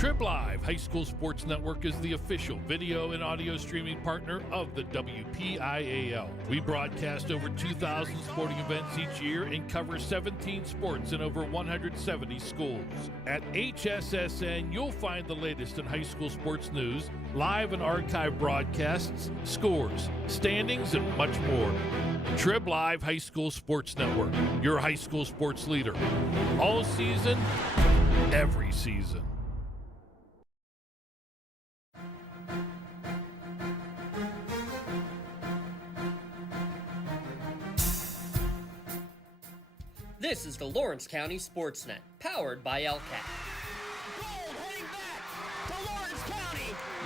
Trib Live High School Sports Network is the official video and audio streaming partner of the WPIAL. We broadcast over 2,000 sporting events each year and cover 17 sports in over 170 schools. At HSSN, you'll find the latest in high school sports news, live and archive broadcasts, scores, standings, and much more. Trib Live High School Sports Network, your high school sports leader. All season, every season. This is the Lawrence County SportsNet, powered by LCAT.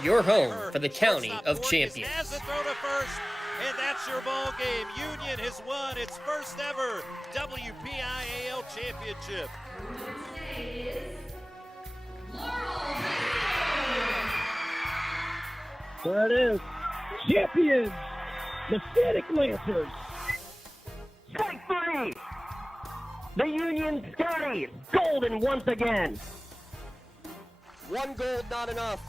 Your home for the County of Champions. Has a throw to first, and that's your ball game. Union has won its first ever WPIAL championship. There it is. Champions, the Neshannock Lancers. Strike three. The Union Scotties, golden once again. One gold, not enough.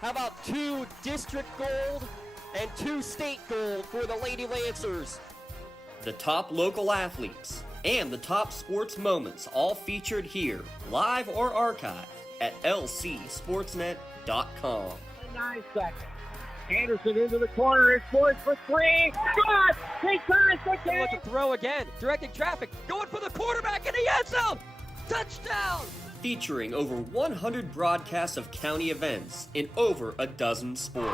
How about 2 district gold and 2 state gold for the Lady Lancers? The top local athletes and the top sports moments all featured here, live or archived at lcsportsnet.com. 9 seconds. Anderson into the corner. It's poised for 3. Shot! He turns the game. Look, a throw again. Directing traffic. Going for the quarterback in the end zone. Touchdown! Featuring over 100 broadcasts of county events in over a dozen sports.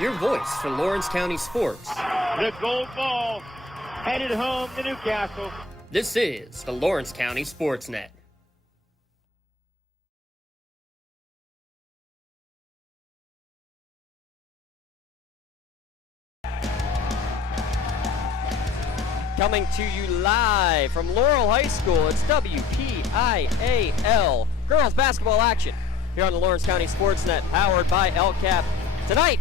Your voice for Lawrence County sports. The gold ball headed home to Newcastle. This is the Lawrence County SportsNet. Coming to you live from Laurel High School, it's WPIAL girls basketball action here on the Lawrence County SportsNet, powered by LCAP. Tonight,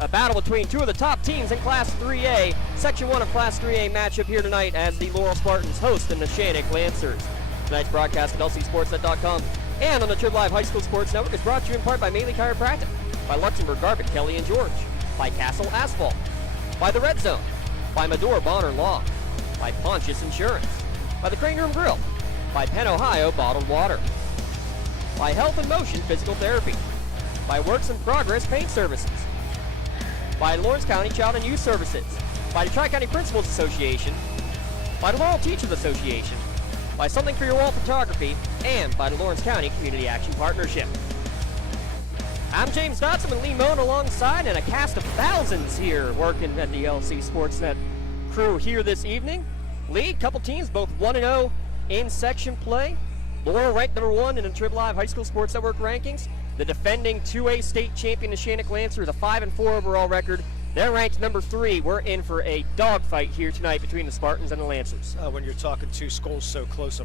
a battle between 2 of the top teams in Class 3A. Section 1 of Class 3A matchup here tonight as the Laurel Spartans host the Neshannock Lancers. Tonight's broadcast at lcsportsnet.com and on the Trib Live High School Sports Network is brought to you in part by Maley Chiropractic, by Luxembourg Garbett, Kelly and George, by Castle Asphalt, by The Red Zone, by Medore Bonner Law, by Pontius Insurance, by the Crane Room Grill, by Penn Ohio Bottled Water, by Health and Motion Physical Therapy, by Works in Progress Paint Services, by Lawrence County Child and Youth Services, by the Tri-County Principals Association, by the Laurel Teachers Association, by Something for Your Wall Photography, and by the Lawrence County Community Action Partnership. I'm James Dotson with Lee Moan alongside, and a cast of thousands here working at the LC Sportsnet crew here this evening. Lee, couple teams, both 1-0 in section play. Laurel ranked number 1 in the Trib Live High School Sports Network rankings. The defending 2A state champion, the Neshannock Lancers, a 5-4 overall record. They're ranked number 3. We're in for a dogfight here tonight between the Spartans and the Lancers. When you're talking 2 schools so close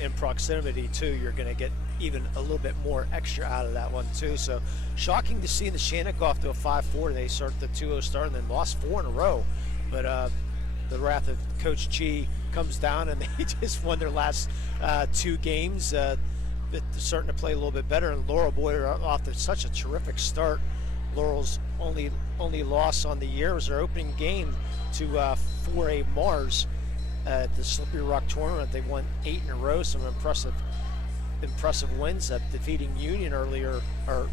in proximity too, you're going to get even a little bit more extra out of that one too. So shocking to see the Neshannock off to a 5-4. They started the 2-0 start and then lost 4 in a row. But the wrath of Coach G comes down, and they just won their last 2 games. They're starting to play a little bit better, and Laurel boy are off to such a terrific start. Laurel's only loss on the year was their opening game to 4A Mars at the Slippery Rock tournament. They won 8 in a row, some impressive wins, defeating Union earlier on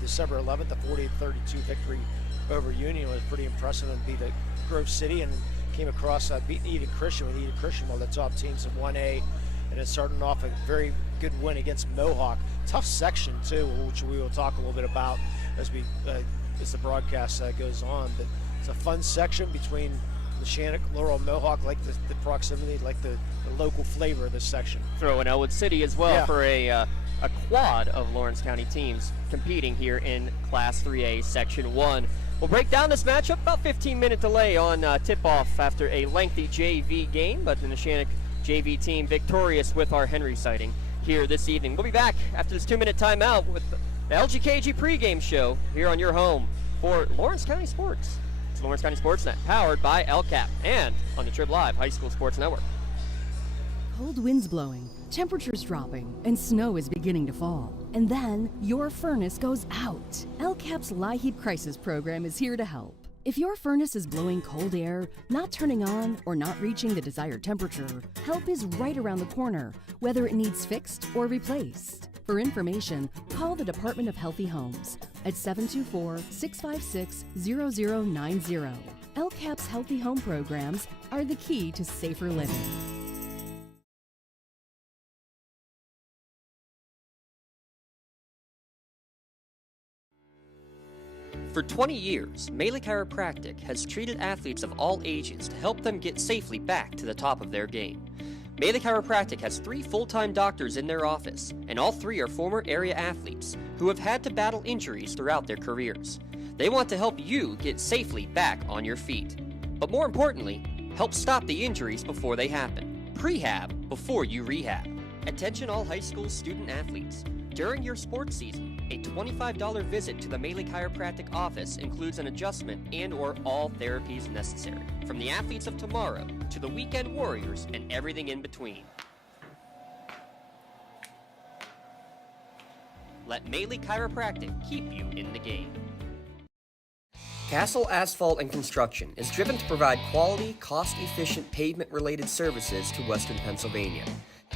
December 11th. The 48-32 victory over Union was pretty impressive, and beat Grove City, and came across beating Eden Christian, with Eden Christian one of the top teams in 1A, and it's starting off a very good win against Mohawk. Tough section too, which we will talk a little bit about as the broadcast goes on. But it's a fun section between Neshannock, Laurel, Mohawk. Like the proximity, like the local flavor of this section. Throw in Elwood City as well, yeah, for a quad of Lawrence County teams competing here in Class 3A Section 1. We'll break down this matchup, about 15-minute delay on tip-off after a lengthy JV game, but the Neshannock JV team victorious with our Henry sighting here this evening. We'll be back after this 2-minute timeout with the LGKG pregame show here on your home for Lawrence County Sports. It's Lawrence County SportsNet, powered by LCAP and on the Trib Live High School Sports Network. Cold winds blowing, Temperatures dropping and snow is beginning to fall. And then your furnace goes out. LCAP's LIHEAP Crisis Program is here to help. If your furnace is blowing cold air, not turning on, or not reaching the desired temperature, help is right around the corner, whether it needs fixed or replaced. For information, call the Department of Healthy Homes at 724-656-0090. LCAP's Healthy Home programs are the key to safer living. For 20 years, Melee Chiropractic has treated athletes of all ages to help them get safely back to the top of their game. Melee Chiropractic has 3 full-time doctors in their office, and all 3 are former area athletes who have had to battle injuries throughout their careers. They want to help you get safely back on your feet. But more importantly, help stop the injuries before they happen. Prehab before you rehab. Attention all high school student athletes. During your sports season, a $25 visit to the Melee Chiropractic office includes an adjustment and/or all therapies necessary. From the athletes of tomorrow to the weekend warriors and everything in between. Let Melee Chiropractic keep you in the game. Castle Asphalt and Construction is driven to provide quality, cost-efficient pavement-related services to Western Pennsylvania.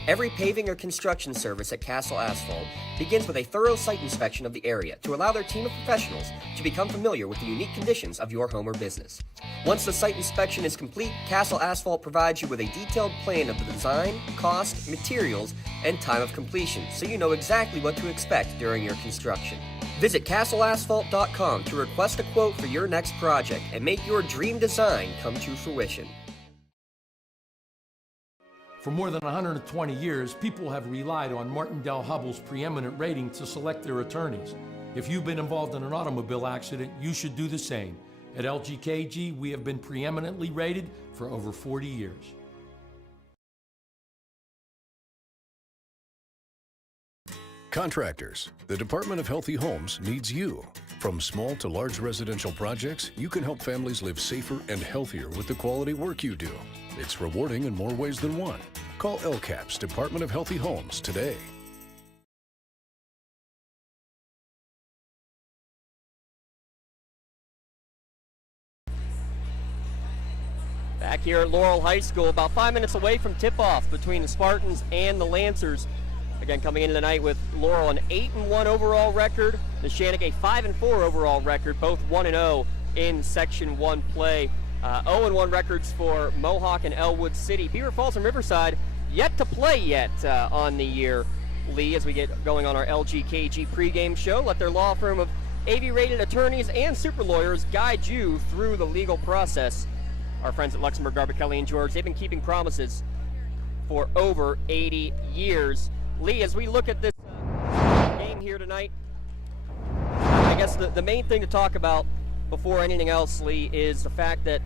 Every paving or construction service at Castle Asphalt begins with a thorough site inspection of the area to allow their team of professionals to become familiar with the unique conditions of your home or business. Once the site inspection is complete, Castle Asphalt provides you with a detailed plan of the design, cost, materials, and time of completion, so you know exactly what to expect during your construction. Visit castleasphalt.com to request a quote for your next project and make your dream design come to fruition. For more than 120 years, people have relied on Martindale Hubbell's preeminent rating to select their attorneys. If you've been involved in an automobile accident, you should do the same. At LGKG, we have been preeminently rated for over 40 years. Contractors, the Department of Healthy Homes needs you. From small to large residential projects, you can help families live safer and healthier with the quality work you do. It's rewarding in more ways than one. Call LCAP's Department of Healthy Homes today. Back here at Laurel High School, about 5 minutes away from tip-off between the Spartans and the Lancers. Again, coming into the night with Laurel an 8-1 overall record, Neshannock a 5-4 overall record, both 1-0 in Section 1 play. 0-1 records for Mohawk and Elwood City. Beaver Falls and Riverside yet to play on the year, Lee, as we get going on our LGKG pregame show. Let their law firm of AV-rated attorneys and super lawyers guide you through the legal process. Our friends at Luxembourg, Garber, Kelly, and George, they've been keeping promises for over 80 years. Lee, as we look at this game here tonight, I guess the main thing to talk about before anything else, Lee, is the fact that,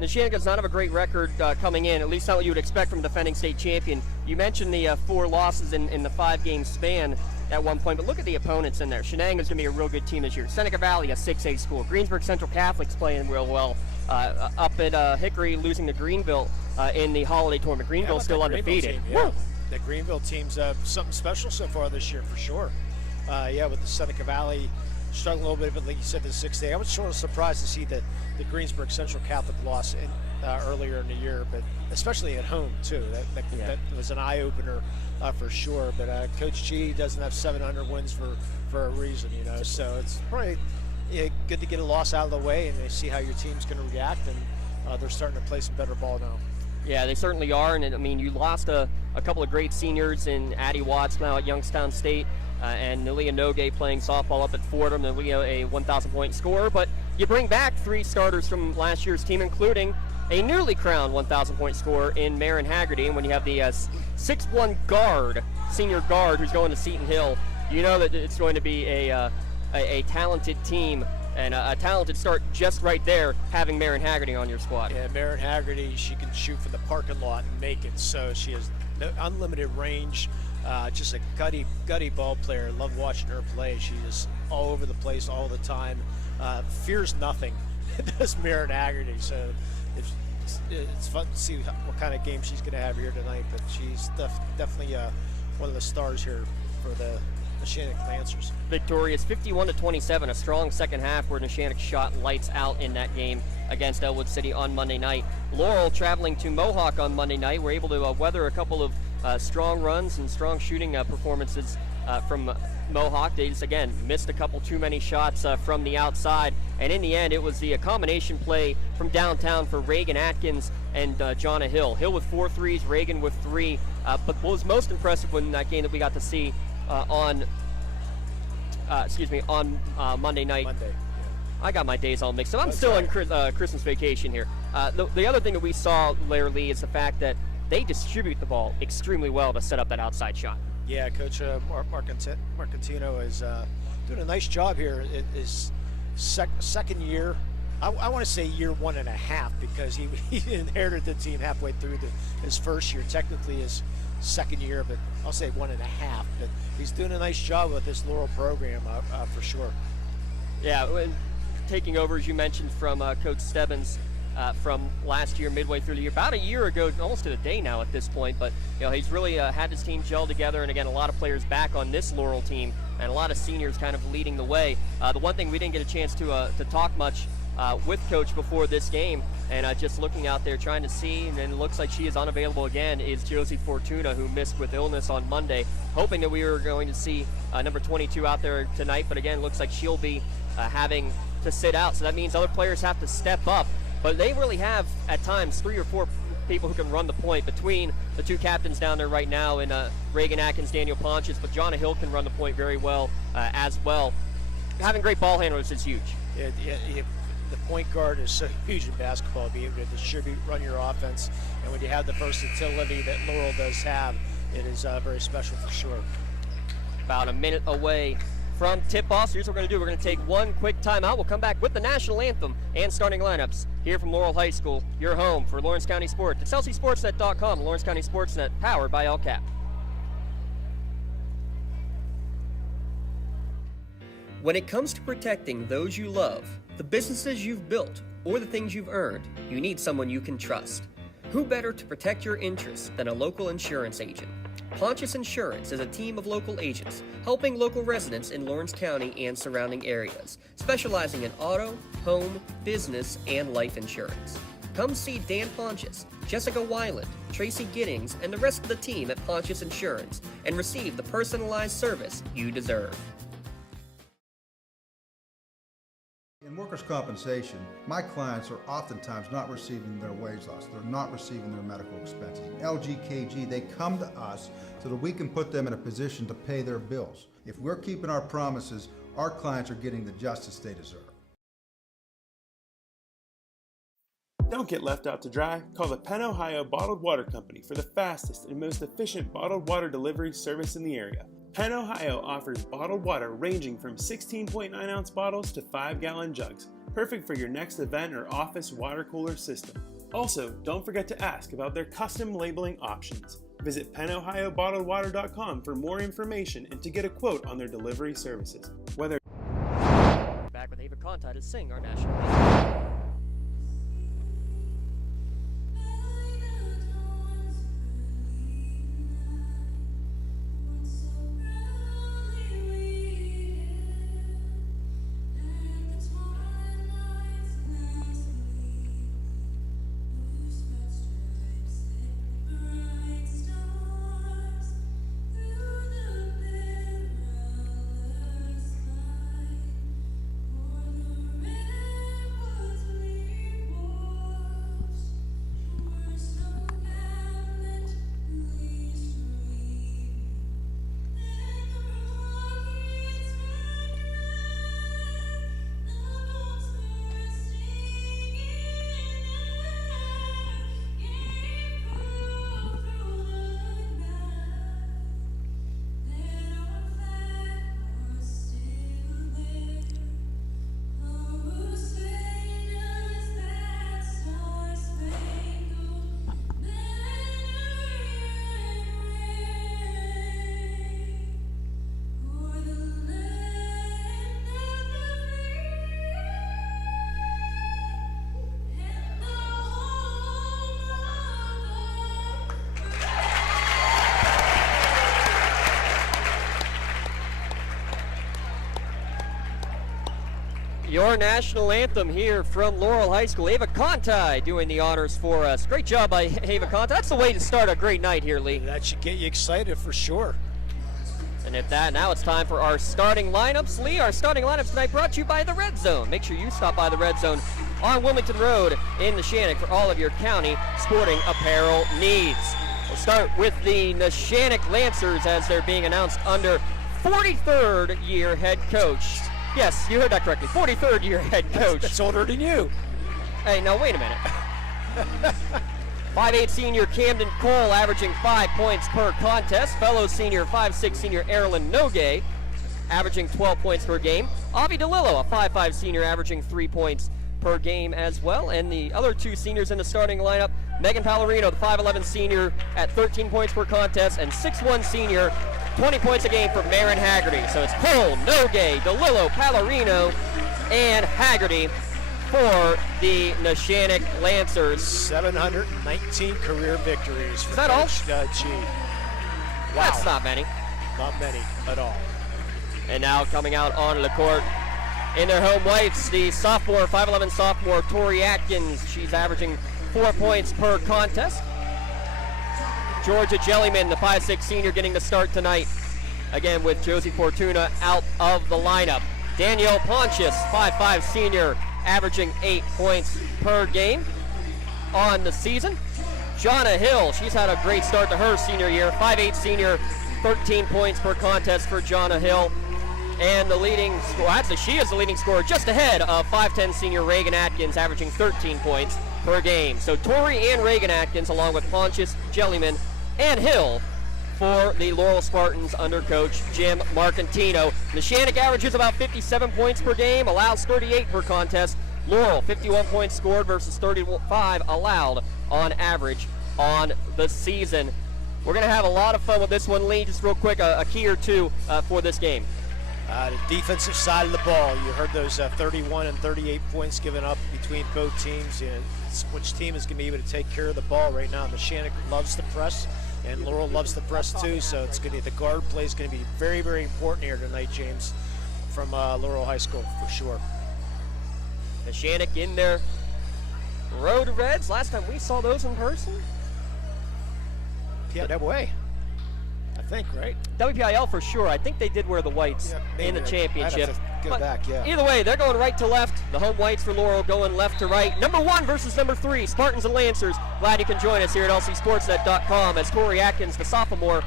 Neshannock does not have a great record coming in, at least not what you would expect from a defending state champion. You mentioned the 4 losses in the 5-game span at one point, but look at the opponents in there. Shenango is going to be a real good team this year. Seneca Valley, a 6A school. Greensburg Central Catholic's playing real well. Up at Hickory, losing to Greenville in the holiday tournament. Greenville still undefeated. The Greenville team's something special so far this year for sure. With the Seneca Valley struggling a little bit, but like you said, the 6A. I was sort of surprised to see the Greensburg Central Catholic loss earlier in the year, but especially at home too. That was an eye-opener for sure. But Coach G doesn't have 700 wins for a reason, So it's probably good to get a loss out of the way and see how your team's going to react. And they're starting to play some better ball now. Yeah, they certainly are. And I mean, you lost a couple of great seniors in Addie Watts now at Youngstown State. And Nelia Nogue playing softball up at Fordham. Nelia a 1,000-point scorer. But you bring back 3 starters from last year's team, including a newly crowned 1,000-point scorer in Marin Haggerty. And when you have the 6'1 guard, senior guard, who's going to Seton Hill, you know that it's going to be a talented team and a talented start just right there, having Marin Haggerty on your squad. Yeah, Marin Haggerty, she can shoot from the parking lot and make it. So she has unlimited range. Just a gutty ball player. Love watching her play. She's all over the place all the time. Fears nothing. Does Marin Haggerty. So it's fun to see what kind of game she's going to have here tonight. But she's definitely one of the stars here for the Neshannock Lancers. Victorious 51-27, a strong second half where Neshannock shot lights out in that game against Elwood City on Monday night. Laurel traveling to Mohawk on Monday night. We're able to weather a couple of strong runs and strong shooting performances from Mohawk. They just, again, missed a couple too many shots from the outside. And in the end, it was the combination play from downtown for Reagan Atkins and Jonna Hill. Hill with 4 threes, Reagan with 3. But what was most impressive in that game that we got to see on Monday night. Monday, yeah. I got my days all mixed up. I'm still on Christmas vacation here. The other thing that we saw, Larry Lee, is the fact that they distribute the ball extremely well to set up that outside shot. Yeah, Coach Marcantino is doing a nice job here. It is second year. I want to say year 1.5 because he inherited the team halfway through his first year. Technically his second year, but I'll say 1.5. But he's doing a nice job with this Laurel program for sure. Yeah, taking over, as you mentioned, from Coach Stebbins from last year, midway through the year, about a year ago, almost to the day now at this point. But he's really had his team gel together, and again, a lot of players back on this Laurel team, and a lot of seniors kind of leading the way. The one thing we didn't get a chance to talk much with Coach before this game, and just looking out there trying to see, and it looks like she is unavailable again, is Josie Fortuna, who missed with illness on Monday. Hoping that we were going to see number 22 out there tonight, but again, looks like she'll be having to sit out. So that means other players have to step up. But they really have, at times, 3 or 4 people who can run the point between the 2 captains down there right now in Reagan Atkins, Daniel Pontius, but Jonna Hill can run the point very well as well. Having great ball handlers is huge. Yeah, the point guard is so huge in basketball, being able to distribute, run your offense, and when you have the versatility that Laurel does have, it is very special for sure. About a minute away from tip-off. So here's what we're going to do. We're going to take one quick timeout. We'll come back with the national anthem and starting lineups here from Laurel High School, your home for Lawrence County Sports. It's LCSportsNet.com, Lawrence County SportsNet, powered by LCAP. When it comes to protecting those you love, the businesses you've built, or the things you've earned, you need someone you can trust. Who better to protect your interests than a local insurance agent? Pontius Insurance is a team of local agents helping local residents in Lawrence County and surrounding areas, specializing in auto, home, business, and life insurance. Come see Dan Pontius, Jessica Weiland, Tracy Giddings, and the rest of the team at Pontius Insurance and receive the personalized service you deserve. In workers' compensation, my clients are oftentimes not receiving their wage loss. They're not receiving their medical expenses. LGKG, they come to us so that we can put them in a position to pay their bills. If we're keeping our promises, our clients are getting the justice they deserve. Don't get left out to dry. Call the Penn Ohio Bottled Water Company for the fastest and most efficient bottled water delivery service in the area. Penn Ohio offers bottled water ranging from 16.9-ounce bottles to 5-gallon jugs, perfect for your next event or office water cooler system. Also, don't forget to ask about their custom labeling options. Visit PennOhioBottledWater.com for more information and to get a quote on their delivery services. Back with Ava Conti to sing our national anthem. your national anthem here from Laurel High School. Ava Conti doing the honors for us. Great job by Ava Conti. That's the way to start a great night here, Lee. That should get you excited for sure. And at that, now it's time for our starting lineups. Lee, our starting lineups tonight brought to you by the Red Zone. Make sure you stop by the Red Zone on Wilmington Road in Neshannock for all of your county sporting apparel needs. We'll start with the Neshannock Lancers as they're being announced under 43rd year head coach. Yes, you heard that correctly. 43rd year head coach. That's older than you. Hey, now wait a minute. 5'8" senior Camden Cole averaging 5 points per contest. Fellow senior 5'6" senior Erilyn Nogue averaging 12 points per game. Avi DeLillo, a 5'5" senior averaging 3 points per game as well. And the other two seniors in the starting lineup, Megan Pallarino, the 5'11" senior at 13 points per contest, and 6'1" senior, 20 points a game for Marin Haggerty. So it's Cole, Nogue, DeLillo, Pallarino, and Haggerty for the Neshannock Lancers. 719 career victories for Is that all? G. Wow. That's not many. Not many at all. And now coming out onto the court in their home whites, the sophomore, 5'11" sophomore, Tori Atkins. She's averaging 4 points per contest. Georgia Jellyman, the 5'6" senior, getting the start tonight. Again with Josie Fortuna out of the lineup. Danielle Pontius, 5'5" senior, averaging 8 points per game on the season. Jonna Hill, she's had a great start to her senior year. 5'8" senior, 13 points per contest for Jonna Hill. And the leading scorer, actually she is the leading scorer, just ahead of 5'10" senior Reagan Atkins, averaging 13 points per game. So Tori and Reagan Atkins, along with Pontius, Jellyman, and Hill for the Laurel Spartans under coach Jim Marcantino. Neshannock averages about 57 points per game, allows 38 per contest. Laurel, 51 points scored versus 35 allowed on average on the season. We're going to have a lot of fun with this one, Lee. Just real quick, a key or two for this game. The defensive side of the ball, you heard those 31 and 38 points given up between both teams. And which team is going to be able to take care of the ball right now? Neshannock loves to press, and Laurel loves to press too. So it's going to be the guard play is going to be very, very important here tonight, James, from Laurel High School for sure. Neshannock in their road reds. Last time we saw those in person, yeah, that way. I think, right? WPIAL for sure. I think they did wear the whites in the championship. I'd have to go back, yeah. Either way, they're going right to left. The home whites for Laurel going left to right. Number 1 versus number 3, Spartans and Lancers. Glad you can join us here at lcsportsnet.com as Tori Atkins, the sophomore.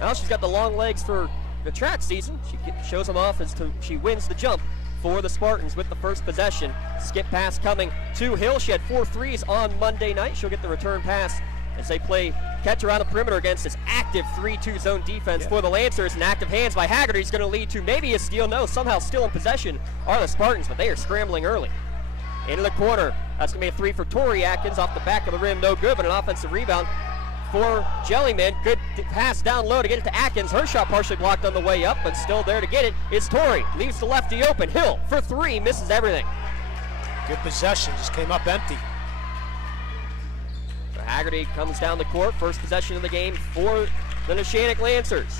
Now she's got the long legs for the track season. She shows them off as she wins the jump for the Spartans with the first possession. Skip pass coming to Hill. She had 4 threes on Monday night. She'll get the return pass as they play catch around the perimeter against this active 3-2 zone defense for the Lancers. And active hands by Haggerty is going to lead to maybe a steal. No, somehow still in possession are the Spartans, but they are scrambling early. Into the corner. That's going to be a 3 for Tori Atkins off the back of the rim. No good, but an offensive rebound for Jellyman. Good pass down low to get it to Atkins. Her shot partially blocked on the way up, but still there to get it is Tori. Leaves the lefty open. Hill for 3, misses everything. Good possession, just came up empty. So Haggerty comes down the court. First possession of the game for the Neshannock Lancers.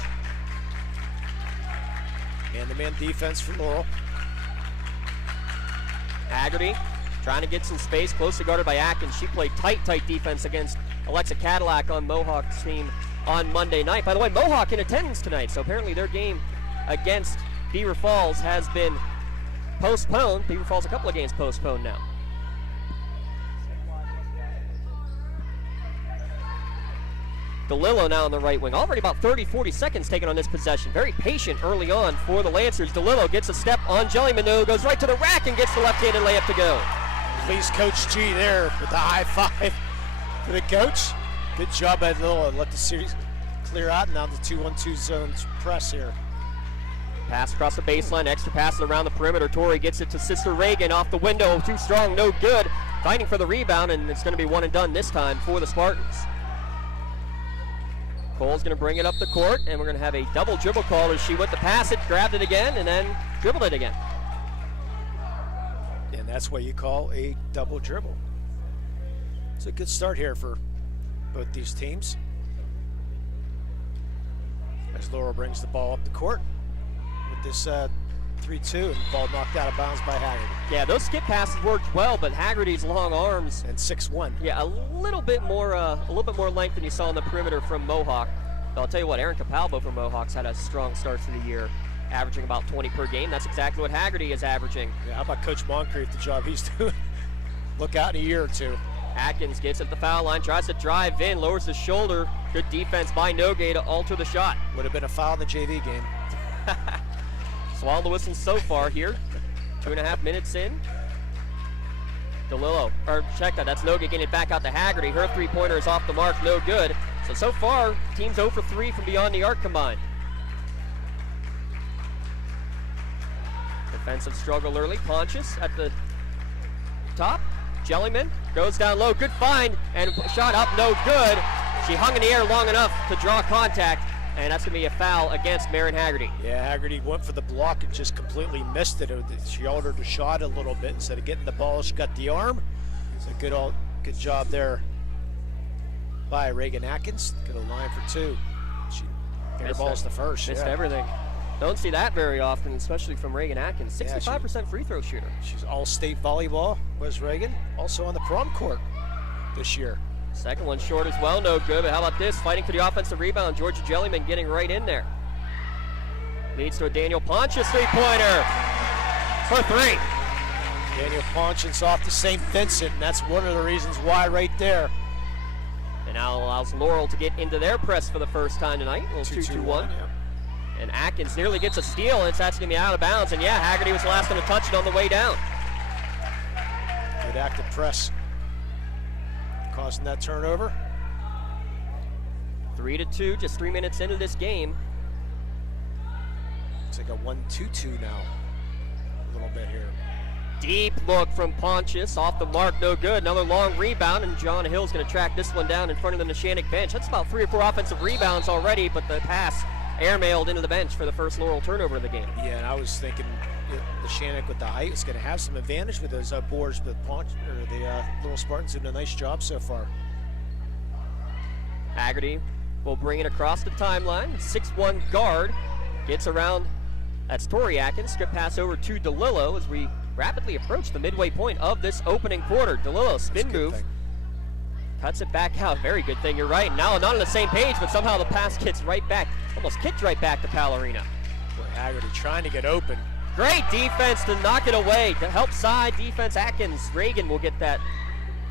Man-to-man defense for Laurel. Haggerty trying to get some space, closely guarded by Atkins. She played tight defense against Alexa Cadillac on Mohawk's team on Monday night. By the way, Mohawk in attendance tonight, so apparently their game against Beaver Falls has been postponed. Beaver Falls a couple of games postponed now. DeLillo now on the right wing. Already about 30-40 seconds taken on this possession. Very patient early on for the Lancers. DeLillo gets a step on Jellyman, who goes right to the rack and gets the left-handed layup to go. Please, Coach G there with the high five to the coach. Good job by DeLillo. Let the series clear out, and now the 2-1-2 zone press here. Pass across the baseline, extra passes around the perimeter. Tori gets it to Sister Reagan off the window. Too strong, no good. Fighting for the rebound, and it's going to be one and done this time for the Spartans. Cole's going to bring it up the court, and we're going to have a double dribble call as she went to pass it, grabbed it again, and then dribbled it again. And that's what you call a double dribble. It's a good start here for both these teams. As Laurel brings the ball up the court with this 3-2, and the ball knocked out of bounds by Haggerty. Yeah, those skip passes worked well, but Haggerty's long arms. And 6'1". Yeah, a little bit more length than you saw on the perimeter from Mohawk. But I'll tell you what, Aaron Capalbo from Mohawk's had a strong start to the year, averaging about 20 per game. That's exactly what Haggerty is averaging. Yeah, how about Coach Moncrief, the job he's doing? Look out in a year or two. Atkins gets at the foul line, tries to drive in, lowers his shoulder. Good defense by Nogue to alter the shot. Would have been a foul in the JV game. Swallow the whistle so far here. 2.5 minutes in. DeLillo, or check that, that's Nogue getting it back out to Haggerty. Her three-pointer is off the mark, no good. So far, teams 0 for 3 from beyond the arc combined. Defensive struggle early. Pontius at the top. Jellyman goes down low, good find, and shot up, no good. She hung in the air long enough to draw contact, and that's going to be a foul against Marin Haggerty. Yeah, Haggerty went for the block and just completely missed it. She altered the shot a little bit. Instead of getting the ball, she got the arm. So good job there by Reagan Atkins. Good line for 2. She air balls the first. Missed everything. Don't see that very often, especially from Reagan Atkins. 65% free throw shooter. She's all-state volleyball, was Reagan. Also on the prom court this year. Second one short as well, no good. But how about this? Fighting for the offensive rebound. Georgia Jellyman getting right in there. Leads to a Daniel Pontius three-pointer for 3. Daniel Pontius off to St. Vincent, and that's one of the reasons why right there. And now allows Laurel to get into their press for the first time tonight. A little 2-2-1. Yeah. And Atkins nearly gets a steal, and it's actually going to be out of bounds. And yeah, Haggerty was the last one to touch it on the way down. Good active press. Causing that turnover. 3-2, just 3 minutes into this game. Looks like a 1-2-2 now. A little bit here. Deep look from Pontius, off the mark, no good. Another long rebound, and John Hill's going to track this one down in front of the Neshannock bench. That's about 3 or 4 offensive rebounds already, but the pass airmailed into the bench for the first Laurel turnover of the game. Yeah, and I was thinking Neshannock with the height is going to have some advantage with those boards, but the Laurel Spartans doing a nice job so far. Haggerty will bring it across the timeline. 6'1" guard gets around. That's Tori Atkins. Good pass over to DeLillo as we rapidly approach the midway point of this opening quarter. DeLillo spin move. Cuts it back out. Very good thing, you're right. Now not on the same page, but somehow the pass gets right back. Almost kicked right back to Pallarina. Boy, Haggerty trying to get open. Great defense to knock it away. To help side defense, Atkins. Reagan will get that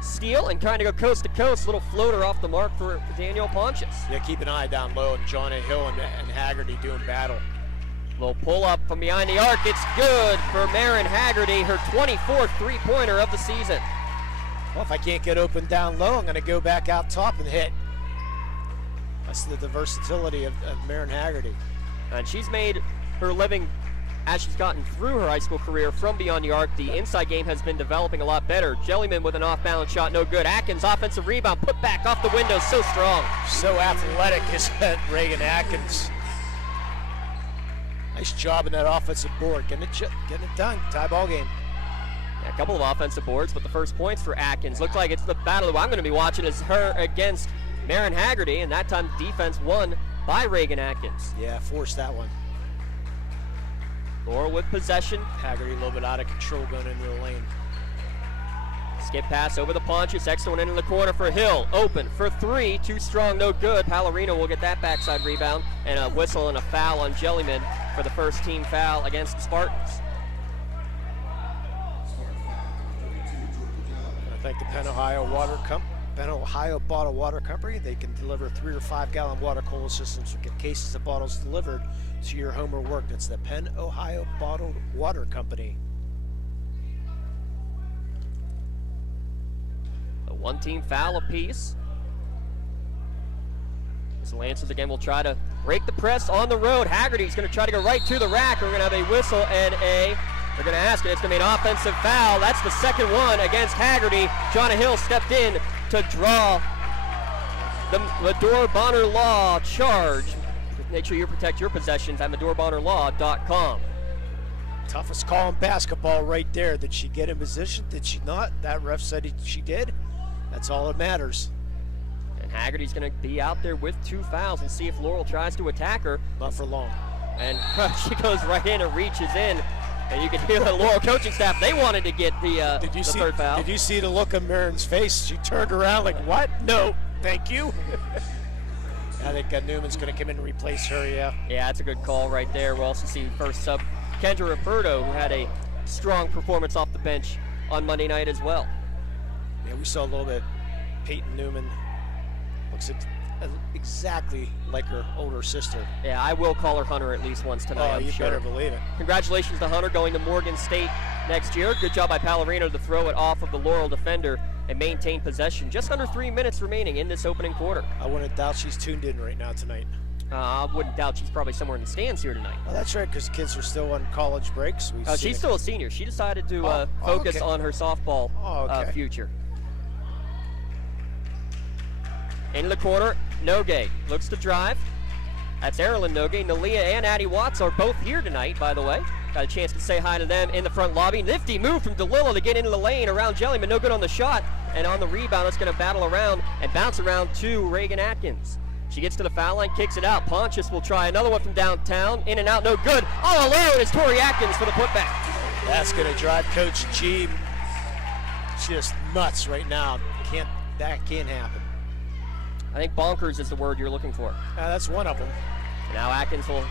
steal and trying to go coast to coast. Little floater off the mark for Daniel Pontius. Yeah, keep an eye down low, and John Hill and Haggerty doing battle. Little pull up from behind the arc. It's good for Marin Haggerty, her 24th three-pointer of the season. Well, if I can't get open down low, I'm going to go back out top and hit. That's the versatility of Marin Haggerty. And she's made her living as she's gotten through her high school career from beyond the arc. The inside game has been developing a lot better. Jellyman with an off-balance shot, no good. Atkins, offensive rebound, put back off the window, so strong. So athletic is Reagan Atkins. Nice job in that offensive board. Getting it done. Tie ball game. Yeah, a couple of offensive boards, but the first points for Atkins. Looks like it's the battle that I'm going to be watching is her against Marin Haggerty, and that time defense won by Reagan Atkins. Yeah, forced that one. Laurel with possession. Haggerty a little bit out of control going into the lane. Skip pass over the Pontius. Extra one into the corner for Hill. Open for 3. Too strong, no good. Pallarino will get that backside rebound. And a whistle and a foul on Jellyman for the first team foul against the Spartans. I thank the Penn Ohio Bottled Water Company. They can deliver 3 or 5 gallon water cooler systems or get cases of bottles delivered to your home or work. That's the Penn Ohio Bottled Water Company. A one-team foul apiece. As Lancers again will try to break the press on the road. Haggerty's going to try to go right to the rack. We're going to have a whistle and they're going to ask it. It's going to be an offensive foul. That's the second one against Haggerty. Jonna Hill stepped in to draw the Medore Bonner Law charge. Make sure you protect your possessions at MedoreBonnerLaw.com. Toughest call in basketball right there. Did she get in position? Did she not? That ref said she did. That's all that matters. And Haggerty's going to be out there with 2 fouls and see if Laurel tries to attack her. Not for long. And she goes right in and reaches in And you can hear the Laurel coaching staff, they wanted to get the third foul. Did you see the look on Marin's face? She turned around like, what? No, thank you. I think Newman's going to come in and replace her, yeah. Yeah, that's a good call right there. We'll also see first sub Kendra Ruperto, who had a strong performance off the bench on Monday night as well. Yeah, we saw a little bit. Peyton Newman looks exactly like her older sister. Yeah, I will call her Hunter at least once tonight. Oh, you better believe it. Congratulations to Hunter going to Morgan State next year. Good job by Pallarino to throw it off of the Laurel defender and maintain possession. Just under 3 minutes remaining in this opening quarter. I wouldn't doubt she's tuned in right now tonight. I wouldn't doubt she's probably somewhere in the stands here tonight. Well, that's right, because kids are still on college breaks. She's still a senior. She decided to focus on her softball future. Into the corner, Nogue looks to drive. That's Erilyn Nogue. Nalia and Addie Watts are both here tonight, by the way. Got a chance to say hi to them in the front lobby. Nifty move from DeLillo to get into the lane around Jellyman. No good on the shot. And on the rebound, it's going to battle around and bounce around to Reagan Atkins. She gets to the foul line, kicks it out. Pontius will try another one from downtown. In and out, no good. All alone is Tori Atkins for the putback. That's going to drive Coach G just nuts right now. That can't happen. I think bonkers is the word you're looking for. That's one of them. Now Atkins will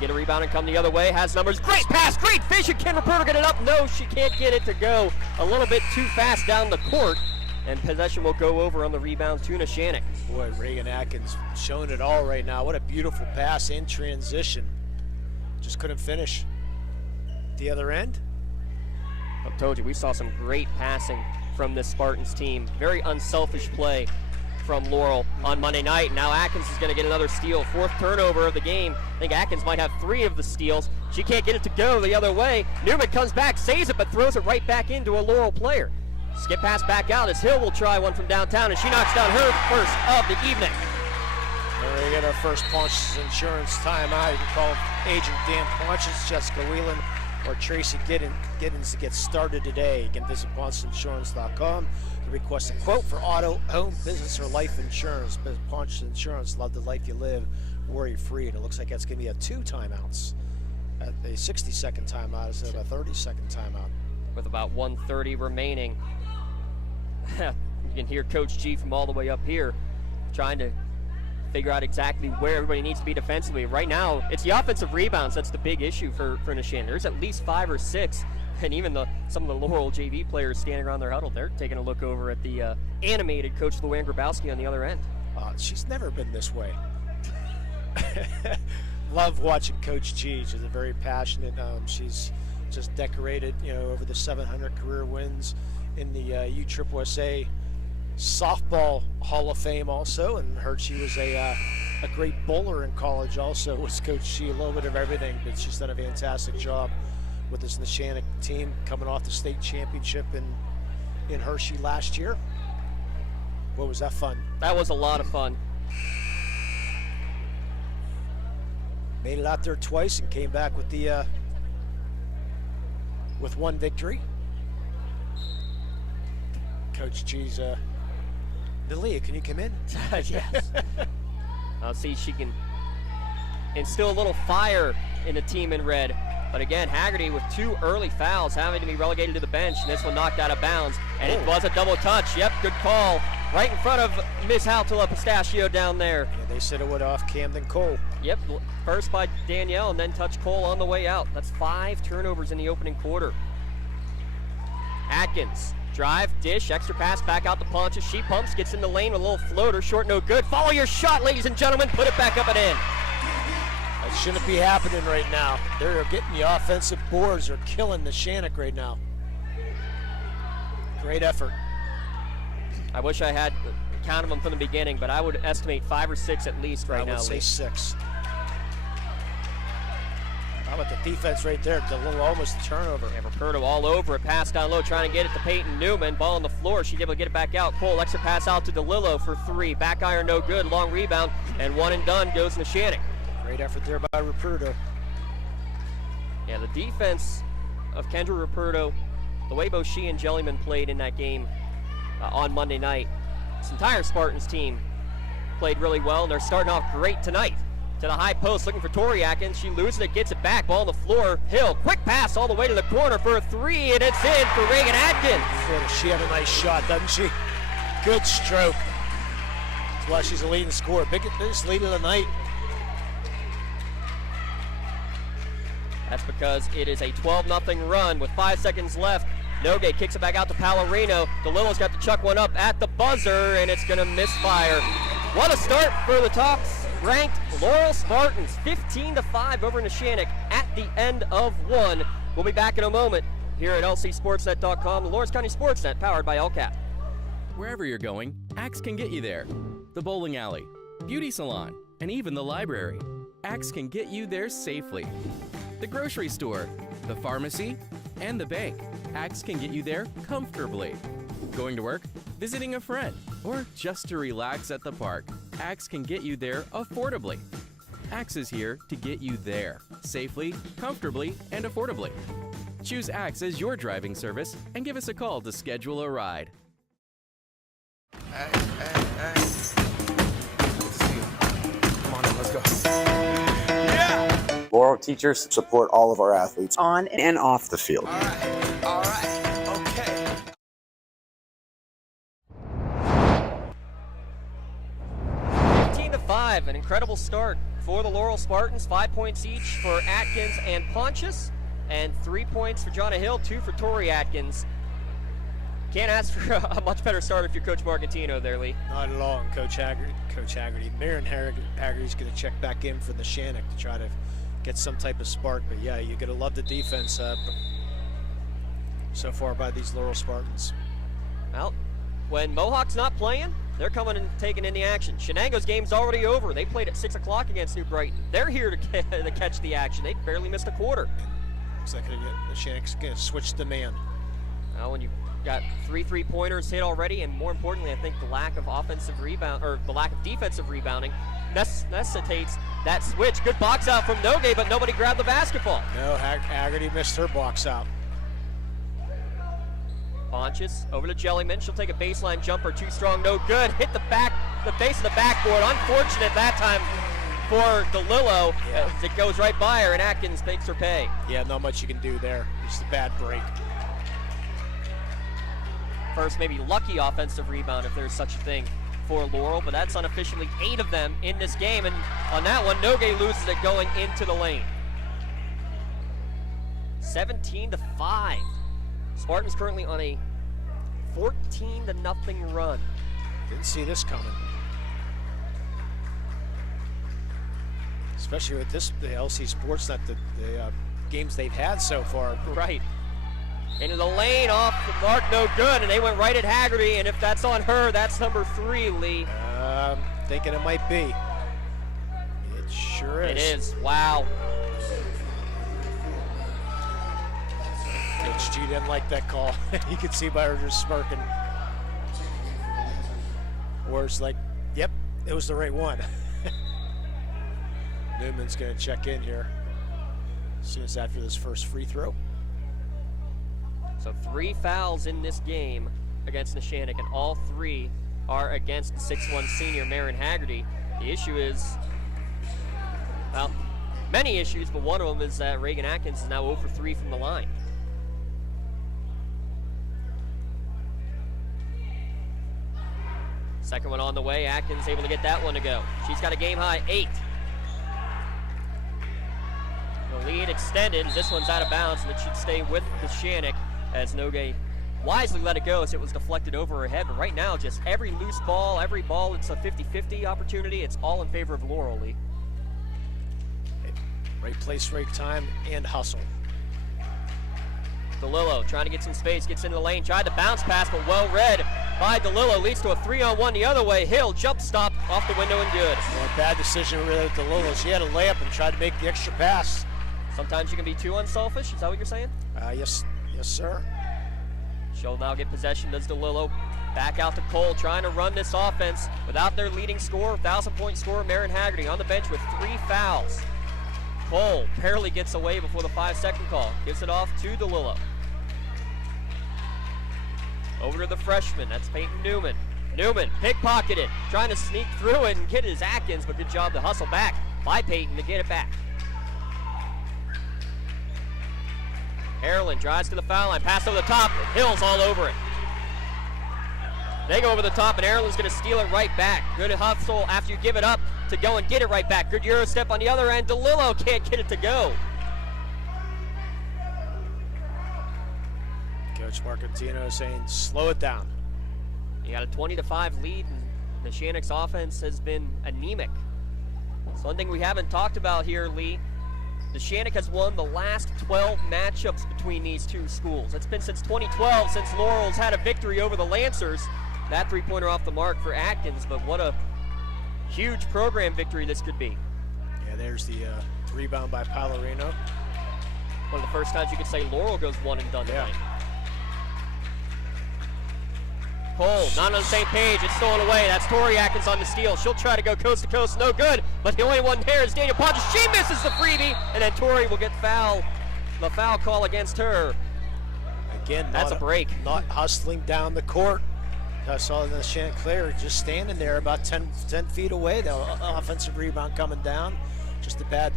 get a rebound and come the other way. Has numbers. Great pass, great vision. Can Ruperto get it up? No, she can't get it to go a little bit too fast down the court. And possession will go over on the rebound to Neshannock. Boy, Reagan Atkins showing it all right now. What a beautiful pass in transition. Just couldn't finish. The other end? I told you, we saw some great passing from this Spartans team. Very unselfish play from Laurel on Monday night. Now Atkins is going to get another steal. 4th turnover of the game. I think Atkins might have 3 of the steals. She can't get it to go the other way. Newman comes back, saves it, but throws it right back into a Laurel player. Skip pass back out as Hill will try one from downtown, and she knocks down her first of the evening. We're going to get our first Pontius Insurance timeout. You can call Agent Dan Pontius, Jessica Whelan, or Tracy Giddens to get started today. You can visit PontiusInsurance.com to request a quote for auto, home, business, or life insurance. Pontius Insurance, love the life you live, worry free. And it looks like that's going to be a 2 timeouts. A 60-second timeout instead of a 30-second timeout. With about 1:30 remaining. You can hear Coach G from all the way up here trying to figure out exactly where everybody needs to be defensively. Right now, it's the offensive rebounds that's the big issue for Neshannock. There's at least 5 or 6, and even some of the Laurel JV players standing around their huddle, they're taking a look over at the animated Coach Luann Grabowski on the other end. She's never been this way. Love watching Coach G. She's a very passionate. She's just decorated, over the 700 career wins in the USSSA softball Hall of Fame also, and heard she was a great bowler in college also. Was Coach G, a little bit of everything, but she's done a fantastic job with this Neshannock team, coming off the state championship in Hershey last year. What was that fun? That was a lot of fun. Made it out there twice and came back with the with 1 victory. Coach G's Nalia, can you come in? Yes. I'll see if she can instill a little fire in the team in red. But again, Haggerty with 2 early fouls, having to be relegated to the bench, and this one knocked out of bounds. And it was a double touch. Yep, good call. Right in front of Miss Haltula Pistachio down there. Yeah, they said it went off Camden Cole. Yep, first by Danielle and then touch Cole on the way out. That's 5 turnovers in the opening quarter. Atkins, drive, dish, extra pass, back out to Pontius. She pumps, gets in the lane with a little floater, short, no good. Follow your shot, ladies and gentlemen. Put it back up and in. That shouldn't be happening right now. They're getting the offensive boards. They're killing Neshannock right now. Great effort. I wish I had counted them from the beginning, but I would estimate 5 or 6 at least right now. I would say 6. How about the defense right there? Almost a turnover. Yeah, Ruperto all over it. Pass down low, trying to get it to Peyton Newman. Ball on the floor. She's able to get it back out. Cole, extra pass out to DeLillo for 3. Back iron, no good. Long rebound, and 1 and done goes Neshannock. Great effort there by Ruperto. Yeah, the defense of Kendra Ruperto, the way both she and Jellyman played in that game on Monday night, this entire Spartans team played really well, and they're starting off great tonight. to the high post looking for Tori Atkins. She loses it, gets it back, ball on the floor. Hill, quick pass all the way to the corner for a three, and it's in for Reagan Atkins. Boy, she had a nice shot, doesn't she? Good stroke. That's why she's a leading scorer. Biggest lead of the night. That's because it is a 12-0 run with 5 seconds left. Nogue kicks it back out to Palorino. DeLillo's got to chuck one up at the buzzer, and it's going to misfire. What a start for the top-ranked Laurel Spartans. 15-5 over Neshannock at the end of one. We'll be back in a moment here at lcsportsnet.com, the Lawrence County SportsNet, powered by LCAP. Wherever you're going, Axe can get you there. The bowling alley, beauty salon, and even the library. Axe can get you there safely. The grocery store, the pharmacy, and the bank. Axe can get you there comfortably. Going to work, visiting a friend, or just to relax at the park. Axe can get you there affordably. Axe is here to get you there safely, comfortably, and affordably. Choose Axe as your driving service and give us a call to schedule a ride. Hey. Good to see you. Come on in, let's go. Yeah! Laurel teachers support all of our athletes on and off the field. All right, okay. Five, an incredible start for the Laurel Spartans. 5 points each for Atkins and Pontius, and 3 points for Jonna Hill, 2 for Tori Atkins. Can't ask for a much better start if you're Coach Marcantino there, Lee. Not at all, and Coach Haggerty. Marion Haggerty's going to check back in for the Neshannock to try to get some type of spark. But yeah, you're going to love the defense so far by these Laurel Spartans. Well, when Mohawk's not playing, they're coming and taking in the action. Shenango's game's already over. They played at 6 o'clock against New Brighton. They're here to catch the action. They barely missed a quarter. Looks like the Shenandoah's going to switch the man. Now, when you've got 3 3-pointers hit already, and more importantly, I think the lack of offensive rebound, or the lack of defensive rebounding, necessitates that switch. Good box out from Nogue, but nobody grabbed the basketball. No, Haggerty missed her box out. Pontius over to Jellyman. She'll take a baseline jumper. Too strong, no good. Hit the base of the backboard. Unfortunate that time for DeLillo. Yeah. As it goes right by her, and Atkins takes her pay. Yeah, not much you can do there. Just a bad break. First, maybe lucky offensive rebound, if there's such a thing, for Laurel, but that's unofficially 8 of them in this game. And on that one, Nogue loses it going into the lane. 17-5. Spartans currently on a 14-0 run. Didn't see this coming. Especially with the LC SportsNet, the games they've had so far. Right. Into the lane, off the mark, no good, and they went right at Haggerty, and if that's on her, that's number 3, Lee. Thinking it might be. It sure is. It is, wow. HG didn't like that call. You could see by her just smirking. Or it's like, yep, it was the right one. Newman's going to check in here as soon as after this first free throw. So 3 fouls in this game against Neshannock, and all 3 are against the 6'1" senior Marion Haggerty. The issue is, well, many issues, but one of them is that Reagan Atkins is now 0 for 3 from the line. Second one on the way. Atkins able to get that one to go. She's got a game-high 8. The lead extended. This one's out of bounds, and it should stay with Neshannock as Nogue wisely let it go as it was deflected over her head. But right now, just every loose ball, every ball, it's a 50-50 opportunity. It's all in favor of Laurel, Lee. Right place, right time, and hustle. DeLillo trying to get some space, gets into the lane, tried to bounce pass, but well read by DeLillo. Leads to a 3-on-1 the other way. Hill jump stop off the window and good. Well, bad decision really with DeLillo. She had a layup and tried to make the extra pass. Sometimes you can be too unselfish. Is that what you're saying? Yes, sir. She'll now get possession. Does DeLillo back out to Cole, trying to run this offense without their leading scorer, 1,000-point scorer Marion Haggerty on the bench with 3 fouls. Cole barely gets away before the 5-second call. Gives it off to DeLillo. Over to the freshman. That's Peyton Newman. Newman pickpocketed, trying to sneak through it and get his Atkins, but good job to hustle back by Peyton to get it back. Harlan drives to the foul line, pass over the top, and Hill's all over it. They go over the top, and Harlan's going to steal it right back. Good hustle after you give it up to go and get it right back. Good Euro step on the other end. DeLillo can't get it to go. Coach Marcantino saying, slow it down. You got a 20-5 lead, and Neshannock's offense has been anemic. So one thing we haven't talked about here, Lee, Neshannock has won the last 12 matchups between these two schools. It's been since 2012 since Laurel's had a victory over the Lancers. That three-pointer off the mark for Atkins, but what a huge program victory this could be. Yeah, there's the rebound by Pallarino. One of the first times you could say Laurel goes one and done tonight. Cole, not on the same page. It's stolen away. That's Tori Atkins on the steal. She'll try to go coast to coast. No good. But the only one there is Daniel Ponches. She misses the freebie. And then Tori will get the foul call against her. Again, that's a break. Not hustling down the court. I saw the Chanticleer just standing there about 10 feet away. The offensive rebound coming down. Just a bad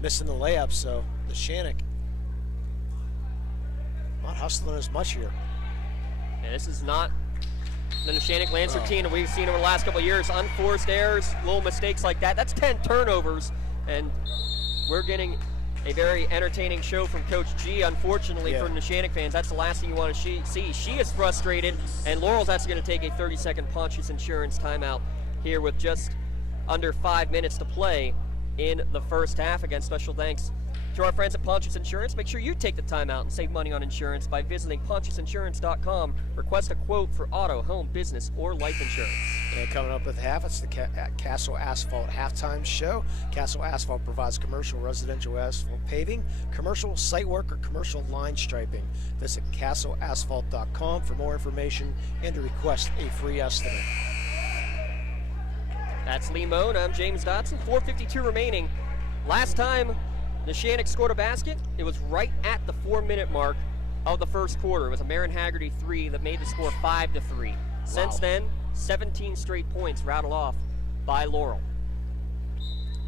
missing the layup. So the Neshannock not hustling as much here. And this is not the Neshannock Lancer team that we've seen over the last couple of years. Unforced errors, little mistakes like that. That's 10 turnovers, and we're getting a very entertaining show from Coach G. Unfortunately for Neshannock fans, that's the last thing you want to see. She is frustrated, and Laurel's actually going to take a 30-second Pontius Insurance timeout here with just under 5 minutes to play in the first half. Again, special thanks to our friends at Pontius Insurance. Make sure you take the time out and save money on insurance by visiting PontiusInsurance.com. Request a quote for auto, home, business, or life insurance. And coming up with half, it's the Castle Asphalt halftime show. Castle Asphalt provides commercial, residential asphalt paving, commercial site work, or commercial line striping. Visit CastleAsphalt.com for more information and to request a free estimate. That's Lee Moan. I'm James Dotson. 4:52 remaining. Last time Neshannock scored a basket, it was right at the 4-minute mark of the first quarter. It was a Marin Haggerty 3 that made the score 5-3. Wow. Since then, 17 straight points rattled off by Laurel.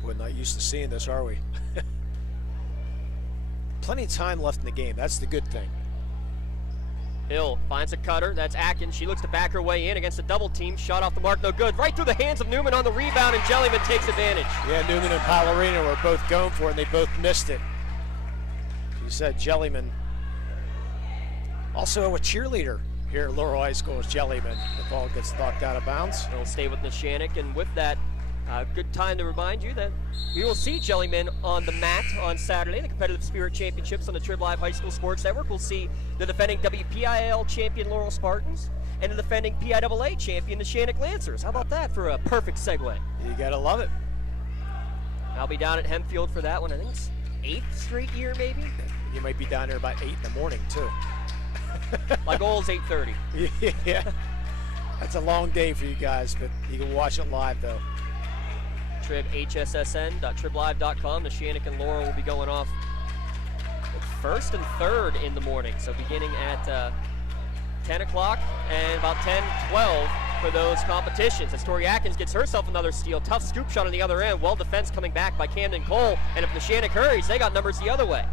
We're not used to seeing this, are we? Plenty of time left in the game. That's the good thing. Hill finds a cutter. That's Atkins. She looks to back her way in against a double team. Shot off the mark, no good. Right through the hands of Newman on the rebound, and Jellyman takes advantage. Yeah, Newman and Pallarino were both going for it, and they both missed it. She said Jellyman. Also a cheerleader here at Laurel High School is Jellyman. The ball gets knocked out of bounds. It'll stay with Neshannock, and with that, good time to remind you that we will see Jellyman on the mat on Saturday, the Competitive Spirit Championships on the Trib Live High School Sports Network. We'll see the defending WPIAL champion Laurel Spartans and the defending PIAA champion Neshannock Lancers. How about that for a perfect segue? You gotta love it. I'll be down at Hempfield for that one. I think it's 8th straight year, maybe. You might be down there about 8 in the morning too. My goal is 8:30. Yeah, that's a long day for you guys, but you can watch it live though. Trib, hssn.triblive.com. Neshannock and Laurel will be going off first and third in the morning. So beginning at 10 o'clock and about 10:12 for those competitions. As Tori Atkins gets herself another steal. Tough scoop shot on the other end. Well defense coming back by Camden Cole. And if Neshannock hurries, they got numbers the other way.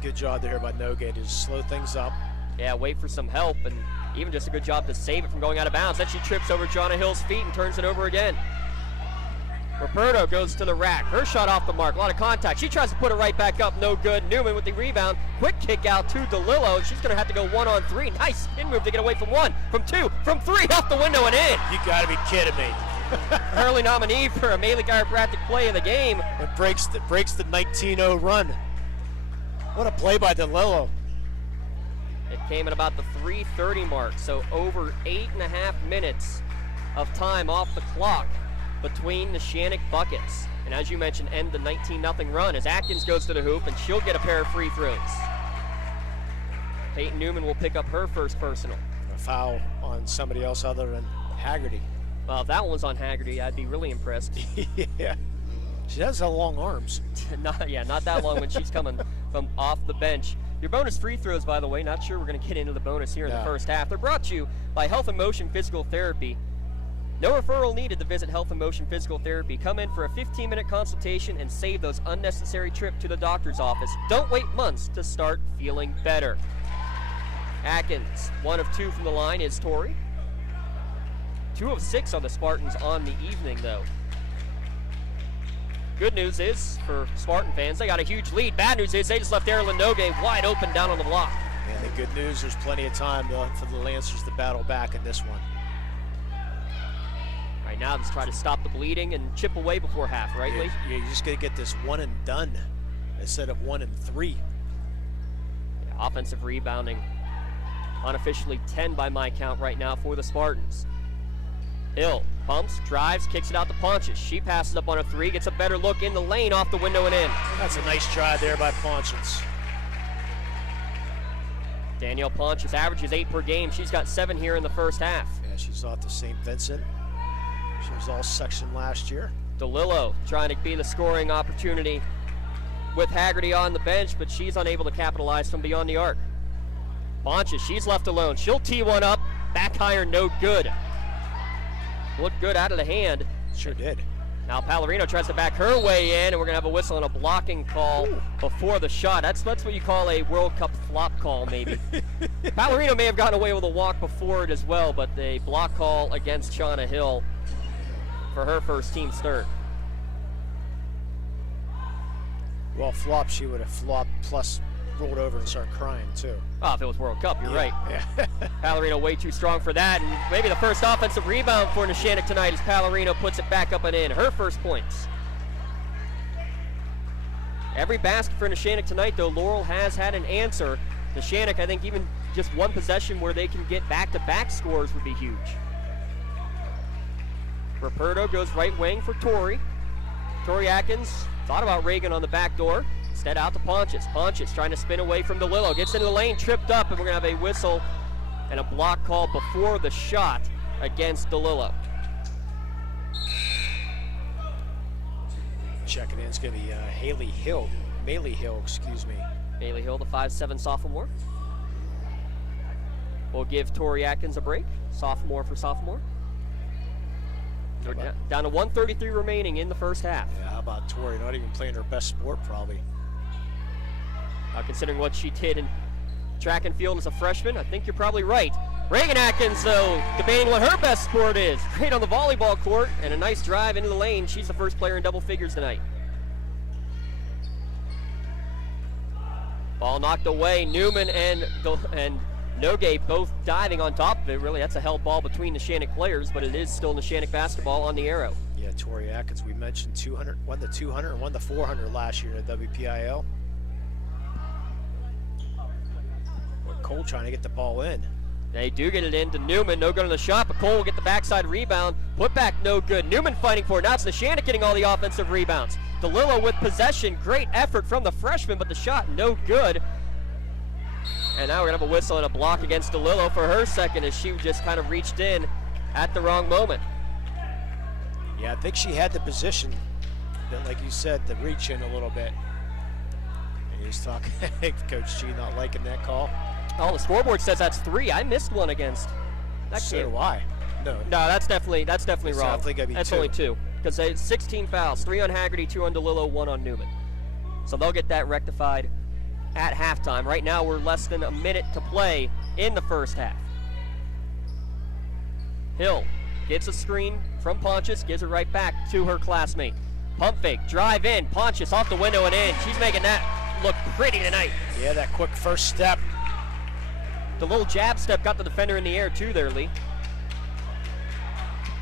Good job there by Nogay to just slow things up. Yeah, wait for some help, and even just a good job to save it from going out of bounds. Then she trips over Jonna Hill's feet and turns it over again. Roberto goes to the rack. Her shot off the mark. A lot of contact. She tries to put it right back up. No good. Newman with the rebound. Quick kick out to DeLillo. She's going to have to go 1-on-3. Nice spin move to get away from 1, from 2, from 3, off the window and in. You got to be kidding me. Early nominee for a Maley chiropractic play of the game. It breaks the 19-0 run. What a play by DeLillo. It came at about the 3:30 mark, so over 8.5 minutes of time off the clock between Neshannock buckets. And as you mentioned, end the 19-0 run as Atkins goes to the hoop, and she'll get a pair of free throws. Peyton Newman will pick up her first personal. A foul on somebody else other than Haggerty. Well, if that one was on Haggerty, I'd be really impressed. Yeah. She does have long arms. Not that long when she's coming from off the bench. Your bonus free throws, by the way, not sure we're going to get into the bonus here in the first half. They're brought to you by Health and Motion Physical Therapy. No referral needed to visit Health and Motion Physical Therapy. Come in for a 15-minute consultation and save those unnecessary trips to the doctor's office. Don't wait months to start feeling better. Atkins, 1 of 2 from the line is Torrey. 2 of 6 on the Spartans on the evening, though. Good news is, for Spartan fans, they got a huge lead. Bad news is they just left Erin Nogue wide open down on the block. And the good news, there's plenty of time for the Lancers to battle back in this one. Right now, just try to stop the bleeding and chip away before half, right, Lee? Yeah, you're just going to get this 1 and done instead of 1 and 3. Yeah, offensive rebounding, unofficially 10 by my count right now for the Spartans. Hill pumps, drives, kicks it out to Ponches. She passes up on a 3, gets a better look in the lane, off the window and in. That's a nice try there by Ponches. Danielle Ponches averages 8 per game. She's got 7 here in the first half. Yeah, she's off to St. Vincent. She was all section last year. DeLillo trying to be the scoring opportunity with Haggerty on the bench, but she's unable to capitalize from beyond the arc. Ponches, she's left alone. She'll tee one up. Back iron, no good. Looked good out of the hand. Sure did. Now Pallarino tries to back her way in, and we're going to have a whistle and a blocking call before the shot. That's what you call a World Cup flop call, maybe. Pallarino may have gotten away with a walk before it as well, but a block call against Shauna Hill for her first team start. Well, flop, she would have flopped plus rolled over and started crying too. Oh, if it was World Cup, you're right. Yeah. Pallarino way too strong for that, and maybe the first offensive rebound for Neshannock tonight as Pallarino puts it back up and in. Her first points. Every basket for Neshannock tonight, though, Laurel has had an answer. Neshannock, I think even just one possession where they can get back-to-back scores would be huge. Ruperto goes right wing for Torrey. Torrey Atkins thought about Reagan on the back door. Instead out to Ponches. Ponches trying to spin away from DeLillo. Gets into the lane, tripped up, and we're going to have a whistle and a block call before the shot against DeLillo. Checking in is going to be Maylee Hill, excuse me. Maylee Hill, the 5'7" sophomore. We'll give Torrey Atkins a break. Sophomore for sophomore. We're down to 1:33 remaining in the first half. Yeah, how about Torrey? Not even playing her best sport, probably. Considering what she did in track and field as a freshman, I think you're probably right. Reagan Atkins, though, debating what her best sport is. Great on the volleyball court and a nice drive into the lane. She's the first player in double figures tonight. Ball knocked away. Newman and Nogue both diving on top of it. Really, that's a held ball between Neshannock players, but it is still Neshannock basketball on the arrow. Yeah, Torrey Atkins, we mentioned 200, won the 200 and won the 400 last year in the WPIAL. Cole trying to get the ball in. They do get it into Newman. No good on the shot, but Cole will get the backside rebound. Put back no good. Newman fighting for it. Now it's Neshannock getting all the offensive rebounds. DeLillo with possession. Great effort from the freshman, but the shot no good. And now we're going to have a whistle and a block against DeLillo for her second as she just kind of reached in at the wrong moment. Yeah, I think she had the position, like you said, to reach in a little bit. And he's talking, Coach G not liking that call. Oh, the scoreboard says that's 3. I missed one against that so game. do I. No, that's definitely wrong. Definitely gotta be that's 2. only 2 because it's 16 fouls, 3 on Haggerty, 2 on DeLillo, 1 on Newman. So they'll get that rectified at halftime. Right now we're less than a minute to play in the first half. Hill gets a screen from Ponches, gives it right back to her classmate. Pump fake, drive in, Ponches off the window and in. She's making that look pretty tonight. Yeah, that quick first step. The little jab step got the defender in the air too there, Lee.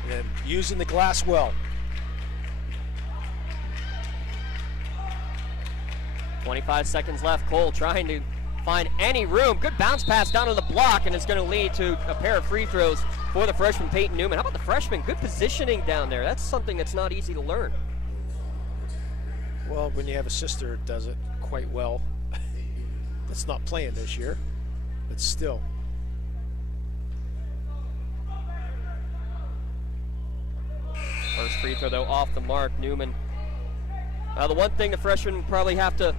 And using the glass well. 25 seconds left. Cole trying to find any room. Good bounce pass down to the block, and it's going to lead to a pair of free throws for the freshman Peyton Newman. How about the freshman? Good positioning down there. That's something that's not easy to learn. Well, when you have a sister that does it quite well, that's not playing this year, but still. First free throw, though, off the mark. Newman. The one thing the freshmen probably have to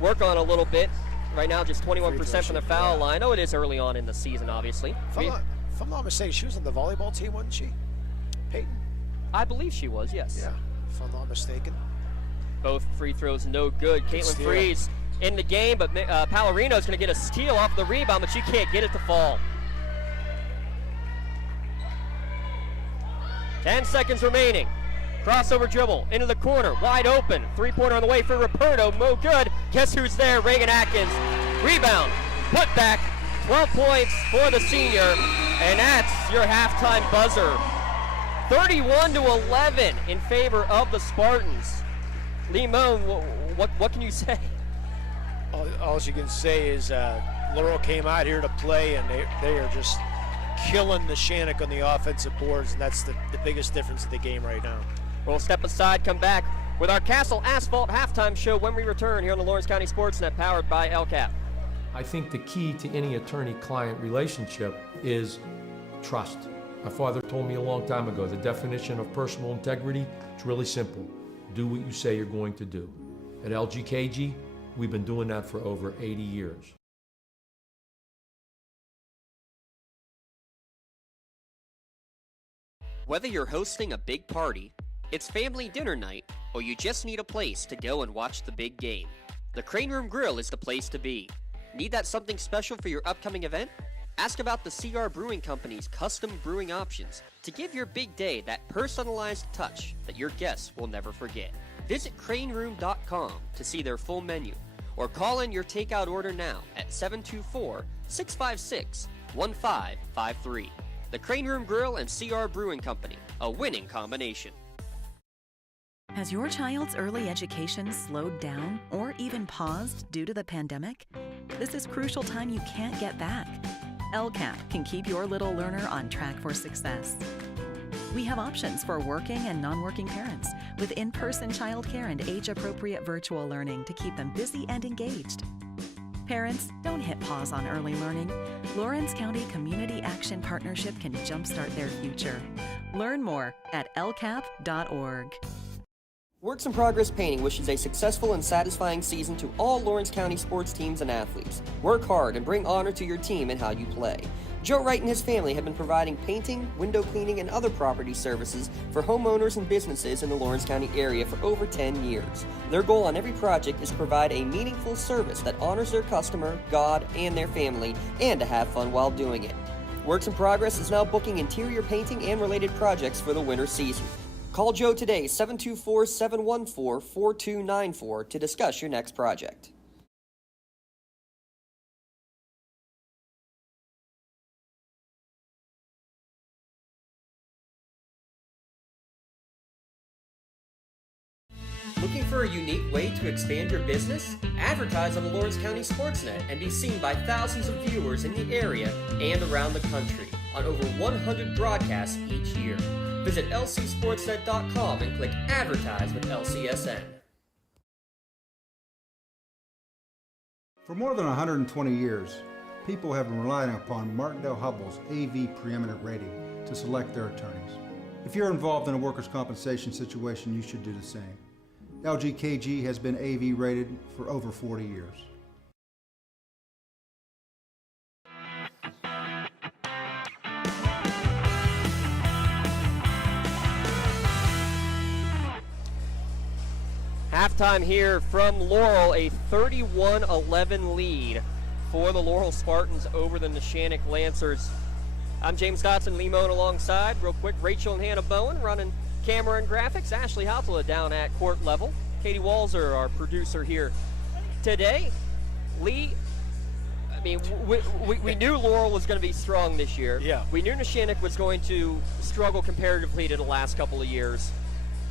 work on a little bit right now, just 21% from the foul line. Oh, it is early on in the season, obviously. If I'm not mistaken, she was on the volleyball team, wasn't she? Peyton? I believe she was, yes. Yeah, if I'm not mistaken. Both free throws no good. Caitlin steal. Freeze in the game, but Pallarino's going to get a steal off the rebound, but she can't get it to fall. 10 seconds remaining. Crossover dribble into the corner, wide open. Three-pointer on the way for Ruperto, no good. Guess who's there? Reagan Atkins. Rebound, put back, 12 points for the senior, and that's your halftime buzzer. 31-11 in favor of the Spartans. Limon, what can you say? All you can say is Laurel came out here to play, and they are just killing Neshannock on the offensive boards, and that's the biggest difference of the game right now. We'll step aside, come back with our Castle Asphalt halftime show when we return here on the Lawrence County SportsNet, powered by LCAP. I think the key to any attorney-client relationship is trust. My father told me a long time ago, the definition of personal integrity is really simple. Do what you say you're going to do. At LGKG, we've been doing that for over 80 years. Whether you're hosting a big party, it's family dinner night, or you just need a place to go and watch the big game, the Crane Room Grill is the place to be. Need that something special for your upcoming event? Ask about the CR Brewing Company's custom brewing options to give your big day that personalized touch that your guests will never forget. Visit craneroom.com to see their full menu, or call in your takeout order now at 724-656-1553. The Crane Room Grill and CR Brewing Company, a winning combination. Has your child's early education slowed down or even paused due to the pandemic? This is crucial time you can't get back. LCAP can keep your little learner on track for success. We have options for working and non-working parents with in-person childcare and age-appropriate virtual learning to keep them busy and engaged. Parents, don't hit pause on early learning. Lawrence County Community Action Partnership can jumpstart their future. Learn more at lcap.org. Works in Progress Painting wishes a successful and satisfying season to all Lawrence County sports teams and athletes. Work hard and bring honor to your team and how you play. Joe Wright and his family have been providing painting, window cleaning, and other property services for homeowners and businesses in the Lawrence County area for over 10 years. Their goal on every project is to provide a meaningful service that honors their customer, God, and their family, and to have fun while doing it. Works in Progress is now booking interior painting and related projects for the winter season. Call Joe today, 724-714-4294, to discuss your next project. Looking for a unique way to expand your business? Advertise on the Lawrence County SportsNet and be seen by thousands of viewers in the area and around the country on over 100 broadcasts each year. Visit lcsportsnet.com and click Advertise with LCSN. For more than 120 years, people have been relying upon Martindale-Hubbell's AV preeminent rating to select their attorneys. If you're involved in a workers' compensation situation, you should do the same. LGKG has been AV rated for over 40 years. Halftime here from Laurel, a 31-11 lead for the Laurel Spartans over the Neshannock Lancers. I'm James Dotson, Limon alongside. Real quick, Rachel and Hannah Bowen running camera and graphics. Ashley Hautala down at court level. Katie Walzer, our producer here today. Lee, I mean, we knew Laurel was going to be strong this year. Yeah. We knew Neshannock was going to struggle comparatively to the last couple of years.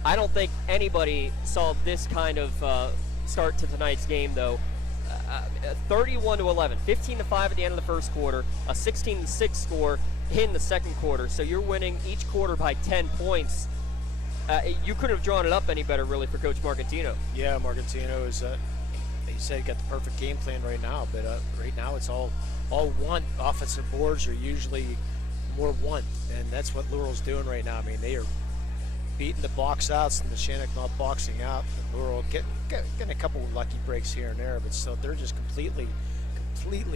I don't think anybody saw this kind of start to tonight's game, though. 31-11, 15-5 at the end of the first quarter, a 16-6 score in the second quarter. So you're winning each quarter by 10 points. You couldn't have drawn it up any better, really, for Coach Marcantino. Yeah, Marcantino is, he said he got the perfect game plan right now, but right now it's all one. Offensive boards are usually more one, and that's what Laurel's doing right now. I mean, they are beating the box outs and Neshannock not boxing out. And Laurel getting a couple of lucky breaks here and there, but still they're just completely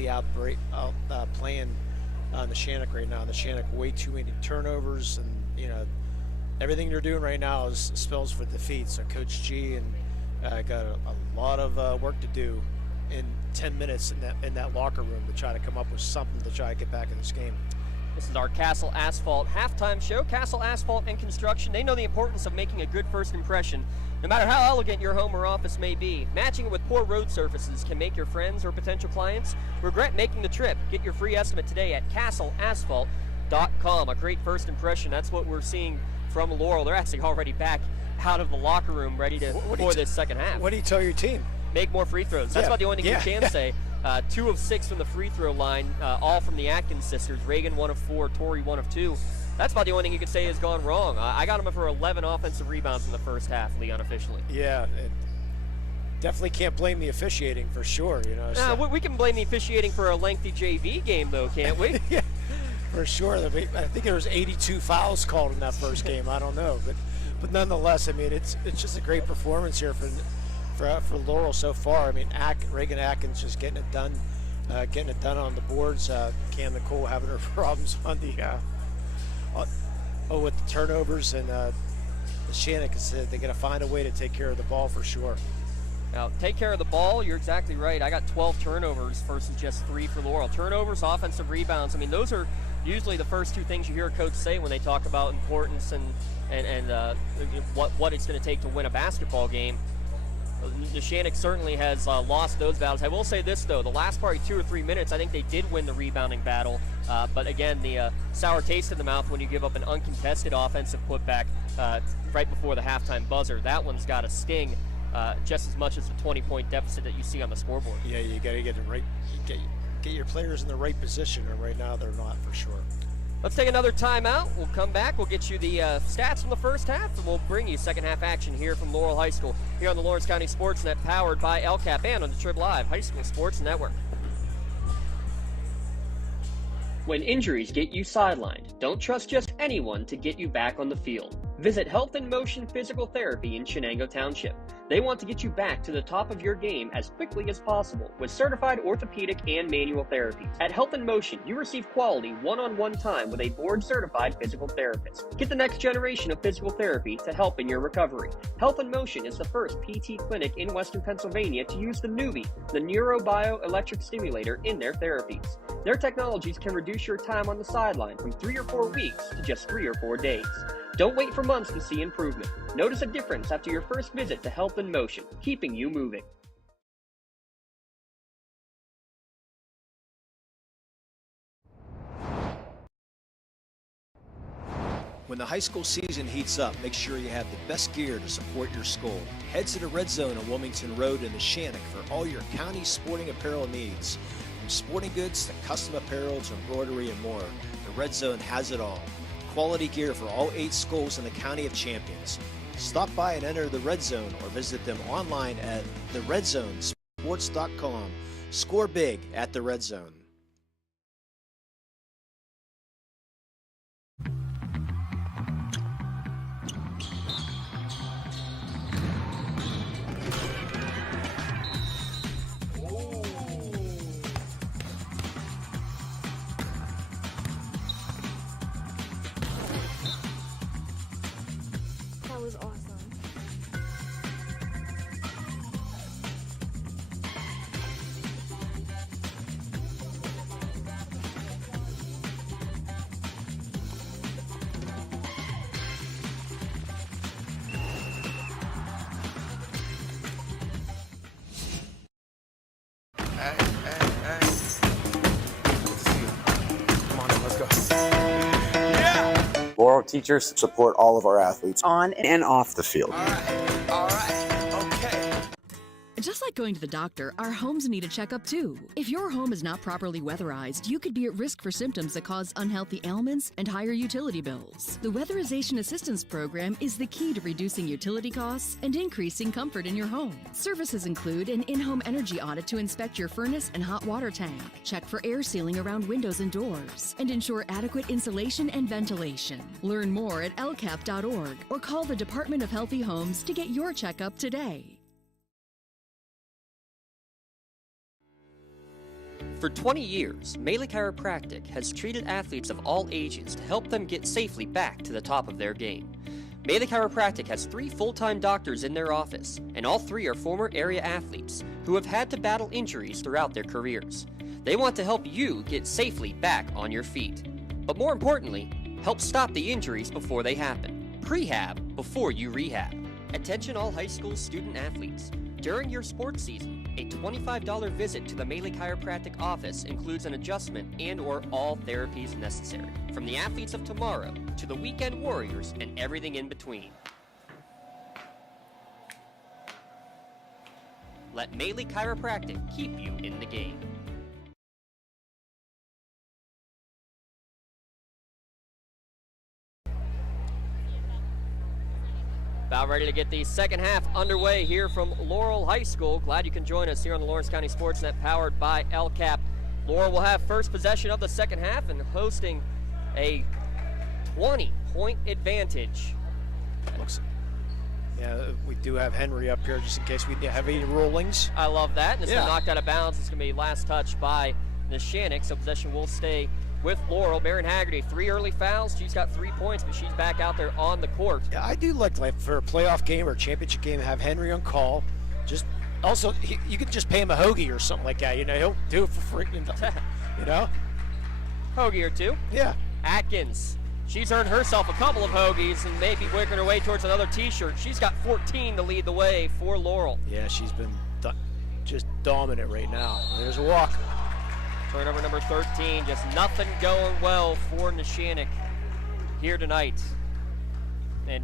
out playing Neshannock right now. Neshannock way too many turnovers, and everything they're doing right now is spells for defeat. So Coach G and got a lot of work to do in 10 minutes in that locker room to try to come up with something to try to get back in this game. This is our Castle Asphalt halftime show. Castle Asphalt and Construction, they know the importance of making a good first impression. No matter how elegant your home or office may be, matching it with poor road surfaces can make your friends or potential clients regret making the trip. Get your free estimate today at castleasphalt.com. A great first impression. That's what we're seeing from Laurel. They're actually already back out of the locker room ready for this second half. What do you tell your team? Make more free throws. That's about the only thing you can say. 2 of 6 from the free throw line, all from the Atkins sisters. Reagan 1 of 4, Tori 1 of 2. That's about the only thing you could say has gone wrong. I got them for 11 offensive rebounds in the first half, Lee, unofficially. Yeah, and definitely can't blame the officiating for sure. You know, so. We can blame the officiating for a lengthy JV game, though, can't we? Yeah, for sure. I think there was 82 fouls called in that first game. I don't know, but nonetheless, I mean, it's just a great performance here for Laurel so far. I mean, Reagan Atkins just getting it done on the boards. Cam Nicole having her problems on the with the turnovers, and Neshannock said they got to find a way to take care of the ball for sure. Now, take care of the ball, you're exactly right. I got 12 turnovers versus just 3 for Laurel. Turnovers, offensive rebounds, I mean, those are usually the first 2 things you hear a coach say when they talk about importance and what it's going to take to win a basketball game. Neshannock certainly has lost those battles. I will say this, though. The last probably 2 or 3 minutes, I think they did win the rebounding battle. But again, the sour taste in the mouth when you give up an uncontested offensive putback right before the halftime buzzer. That one's got a sting just as much as the 20-point deficit that you see on the scoreboard. Yeah, you got to get it right. Get your players in the right position, and right now they're not for sure. Let's take another timeout. We'll come back. We'll get you the stats from the first half, and we'll bring you second half action here from Laurel High School, here on the Lawrence County SportsNet, powered by LCAP and on the Trib Live High School Sports Network. When injuries get you sidelined, don't trust just anyone to get you back on the field. Visit Health in Motion Physical Therapy in Shenango Township. They want to get you back to the top of your game as quickly as possible with certified orthopedic and manual therapies. At Health in Motion, you receive quality one-on-one time with a board-certified physical therapist. Get the next generation of physical therapy to help in your recovery. Health in Motion is the first PT clinic in Western Pennsylvania to use the Nuvie, the neurobioelectric stimulator, in their therapies. Their technologies can reduce your time on the sideline from 3 or 4 weeks to just 3 or 4 days. Don't wait for months to see improvement. Notice a difference after your first visit to Health in Motion, keeping you moving. When the high school season heats up, make sure you have the best gear to support your school. Head to the Red Zone on Wilmington Road in Neshannock for all your county sporting apparel needs. From sporting goods to custom apparel to embroidery and more, the Red Zone has it all. Quality gear for all 8 schools in the County of Champions. Stop by and enter the Red Zone or visit them online at theredzonesports.com. Score big at the Red Zone. That was awesome. Laurel teachers support all of our athletes on and off the field. All right, okay. Just like going to the doctor, our homes need a checkup too. If your home is not properly weatherized, you could be at risk for symptoms that cause unhealthy ailments and higher utility bills. The Weatherization Assistance Program is the key to reducing utility costs and increasing comfort in your home. Services include an in-home energy audit to inspect your furnace and hot water tank, check for air sealing around windows and doors, and ensure adequate insulation and ventilation. Learn more at lcap.org or call the Department of Healthy Homes to get your checkup today. For 20 years, Melee Chiropractic has treated athletes of all ages to help them get safely back to the top of their game. Maley Chiropractic has 3 full-time doctors in their office, and all 3 are former area athletes who have had to battle injuries throughout their careers. They want to help you get safely back on your feet. But more importantly, help stop the injuries before they happen. Prehab before you rehab. Attention all high school student athletes. During your sports season, a $25 visit to the Maley Chiropractic office includes an adjustment and/or all therapies necessary. From the athletes of tomorrow to the weekend warriors and everything in between. Let Maley Chiropractic keep you in the game. About ready to get the second half underway here from Laurel High School. Glad you can join us here on the Lawrence County SportsNet, powered by LCAP. Laurel will have first possession of the second half and hosting a 20-point advantage. Yeah, we do have Henry up here just in case we have any rollings. I love that. And it's been knocked out of bounds. It's going to be last touch by Neshannock, so possession will stay with Laurel. Marion Haggerty, 3 early fouls. She's got 3 points, but she's back out there on the court. Yeah, I do like for a playoff game or a championship game, have Henry on call. Just also, you could just pay him a hoagie or something like that. You know, he'll do it for free. You know, hoagie or 2. Yeah. Atkins, she's earned herself a couple of hoagies and maybe working her way towards another T-shirt. She's got 14 to lead the way for Laurel. Yeah, she's been just dominant right now. There's a walk. Turnover number 13, just nothing going well for Neshannock here tonight. And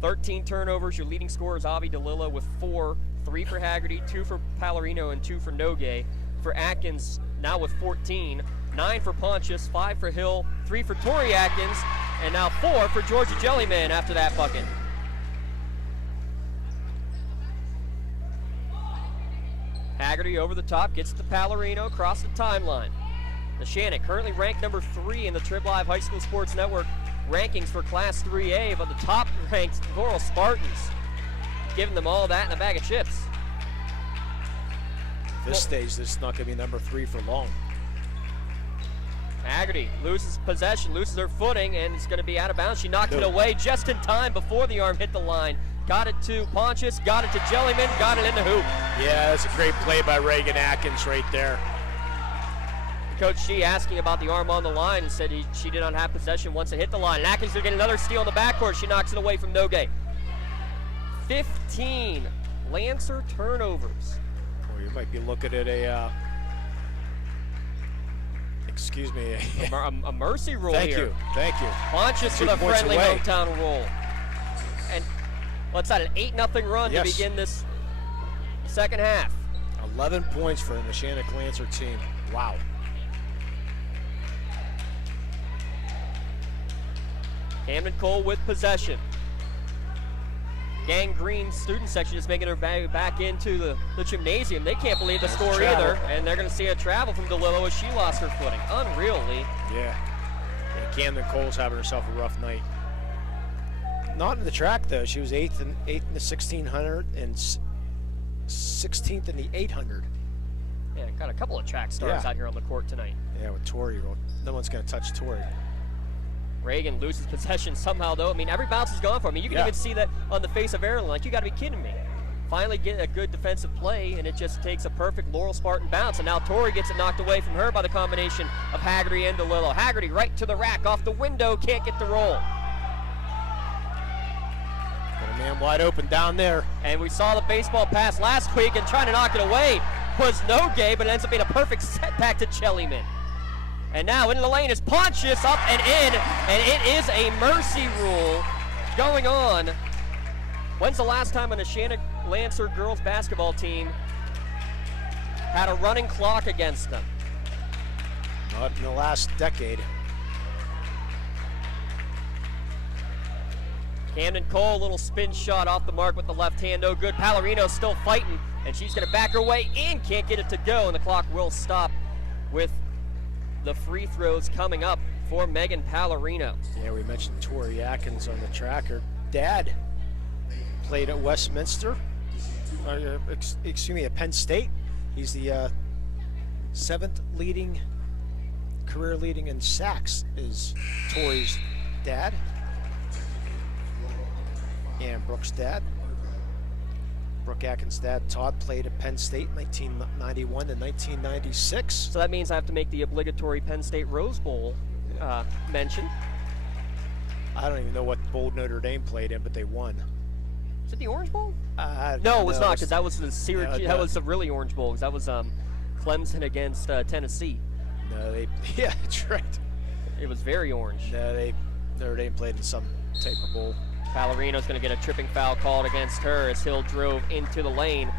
13 turnovers, your leading scorer is Avi DeLillo with 4, 3 for Haggerty, 2 for Pallarino, and 2 for Nogue. For Atkins, now with 14, 9 for Pontius, 5 for Hill, 3 for Tori Atkins, and now 4 for Georgia Jellyman after that bucket. Haggerty over the top, gets to Pallarino, across the timeline. Neshannock currently ranked number 3 in the Trib Live High School Sports Network rankings for Class 3A, but the top ranked Laurel Spartans, giving them all that in a bag of chips. This stage, this is not going to be number 3 for long. Haggerty loses possession, loses her footing, and it's going to be out of bounds. She knocked it away just in time before the arm hit the line. Got it to Pontius, got it to Jellyman, got it in the hoop. Yeah, that's a great play by Reagan Atkins right there. Coach Shee asking about the arm on the line and said she did not have possession once it hit the line. And Atkins will get another steal in the backcourt. She knocks it away from Nogue. 15 Lancer turnovers. Well, you might be looking at a mercy rule here. Thank you. Pontius with a friendly hometown roll. And what's that, an 8-0 run to begin this second half? 11 points for the Neshannock Lancer team. Wow. Camden Cole with possession. Gang Green student section is making her back into the gymnasium. They can't believe the score either, and they're going to see a travel from DeLillo as she lost her footing. Unreal, Lee. Yeah. Camden Cole's having herself a rough night. Not in the track, though. She was 8th in the 1600 and 16th in the 800. Yeah, got a couple of track stars out here on the court tonight. Yeah, with Tori. No one's going to touch Tori. Reagan loses possession somehow, though. I mean, every bounce is gone for him. I mean, you can even see that on the face of Aaron. Like, you got to be kidding me. Finally get a good defensive play, and it just takes a perfect Laurel Spartan bounce. And now Tori gets it knocked away from her by the combination of Haggerty and DeLillo. Haggerty right to the rack, off the window, can't get the roll. Got a man wide open down there. And we saw the baseball pass last week, and trying to knock it away was Nogue, but it ends up being a perfect setback to Jellyman. And now into the lane is Pontius, up and in, and it is a mercy rule going on. When's the last time a Neshannock Lancer girls basketball team had a running clock against them? Not in the last decade. Camden Cole, little spin shot off the mark with the left hand, no good. Pallarino still fighting, and she's going to back her way in, can't get it to go, and the clock will stop with the free throws coming up for Megan Pallarino. Yeah, we mentioned Tori Atkins on the track. Her dad played at Westminster, at Penn State. He's the 7th career leading in sacks is Tori's dad. and Brooke's dad. Brooke Atkins' dad, Todd, played at Penn State 1991 to 1996. So that means I have to make the obligatory Penn State Rose Bowl mention. I don't even know what bowl Notre Dame played in, but they won. Is it the Orange Bowl? No, it was not, because that was the Syracuse. No. That was the really Orange Bowl. 'Cause that was Clemson against Tennessee. No, yeah, that's right. It was very orange. No, Notre Dame played in some type of bowl. Ballerino's going to get a tripping foul called against her as Hill drove into the lane.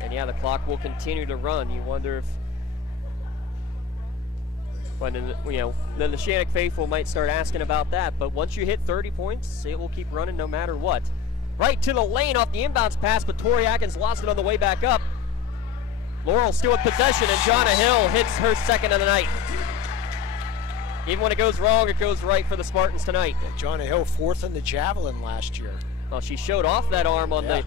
And yeah, the clock will continue to run. You wonder if, well, then the Neshannock faithful might start asking about that. But once you hit 30 points, it will keep running no matter what. Right to the lane off the inbounds pass, but Tori Atkins lost it on the way back up. Laurel still with possession, and Jonna Hill hits her second of the night. Even when it goes wrong, it goes right for the Spartans tonight. Yeah, Jonna Hill, 4th in the javelin last year. Well, she showed off that arm on the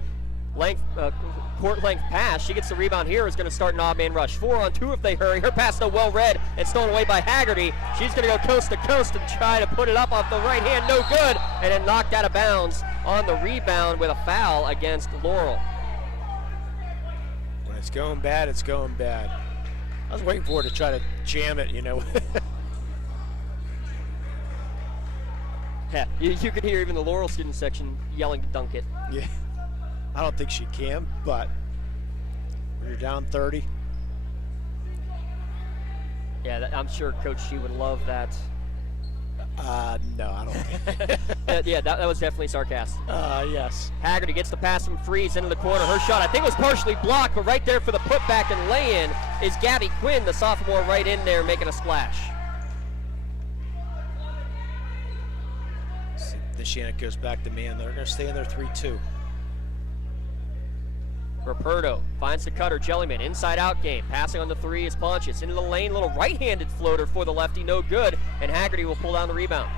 court length pass. She gets the rebound here. Is going to start an odd man rush. 4-on-2 if they hurry. Her pass, though, well read and stolen away by Haggerty. She's going to go coast to coast and try to put it up off the right hand. No good. And then knocked out of bounds on the rebound with a foul against Laurel. When it's going bad, it's going bad. I was waiting for her to try to jam it, Yeah, you could hear even the Laurel student section yelling to dunk it. Yeah, I don't think she can, but when you're down 30. Yeah, I'm sure Coach She would love that. No, I don't think. Yeah, that was definitely sarcastic. Yes. Haggerty gets the pass from Freeze into the corner. Her shot, I think, was partially blocked, but right there for the putback and lay-in is Gabby Quinn, the sophomore, right in there making a splash. Neshannock goes back to man. They're going to stay in their 3-2. Ruperto finds the cutter. Jellyman, inside-out game. Passing on the 3 is Pontius. Into the lane, little right-handed floater for the lefty, no good. And Haggerty will pull down the rebound.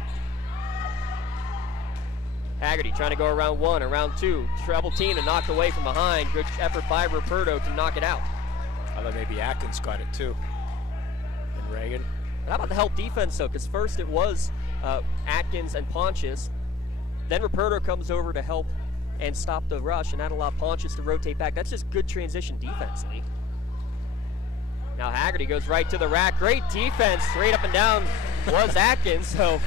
Haggerty trying to go around 1, around 2. Treble team and knocked away from behind. Good effort by Ruperto to knock it out. I thought maybe Atkins got it too. And Reagan. How about the help defense, though? Because first it was Atkins and Pontius. Then Ruperto comes over to help and stop the rush, and that allowed Pontius to rotate back. That's just good transition defensively. Now Haggerty goes right to the rack. Great defense, straight up and down was Atkins. So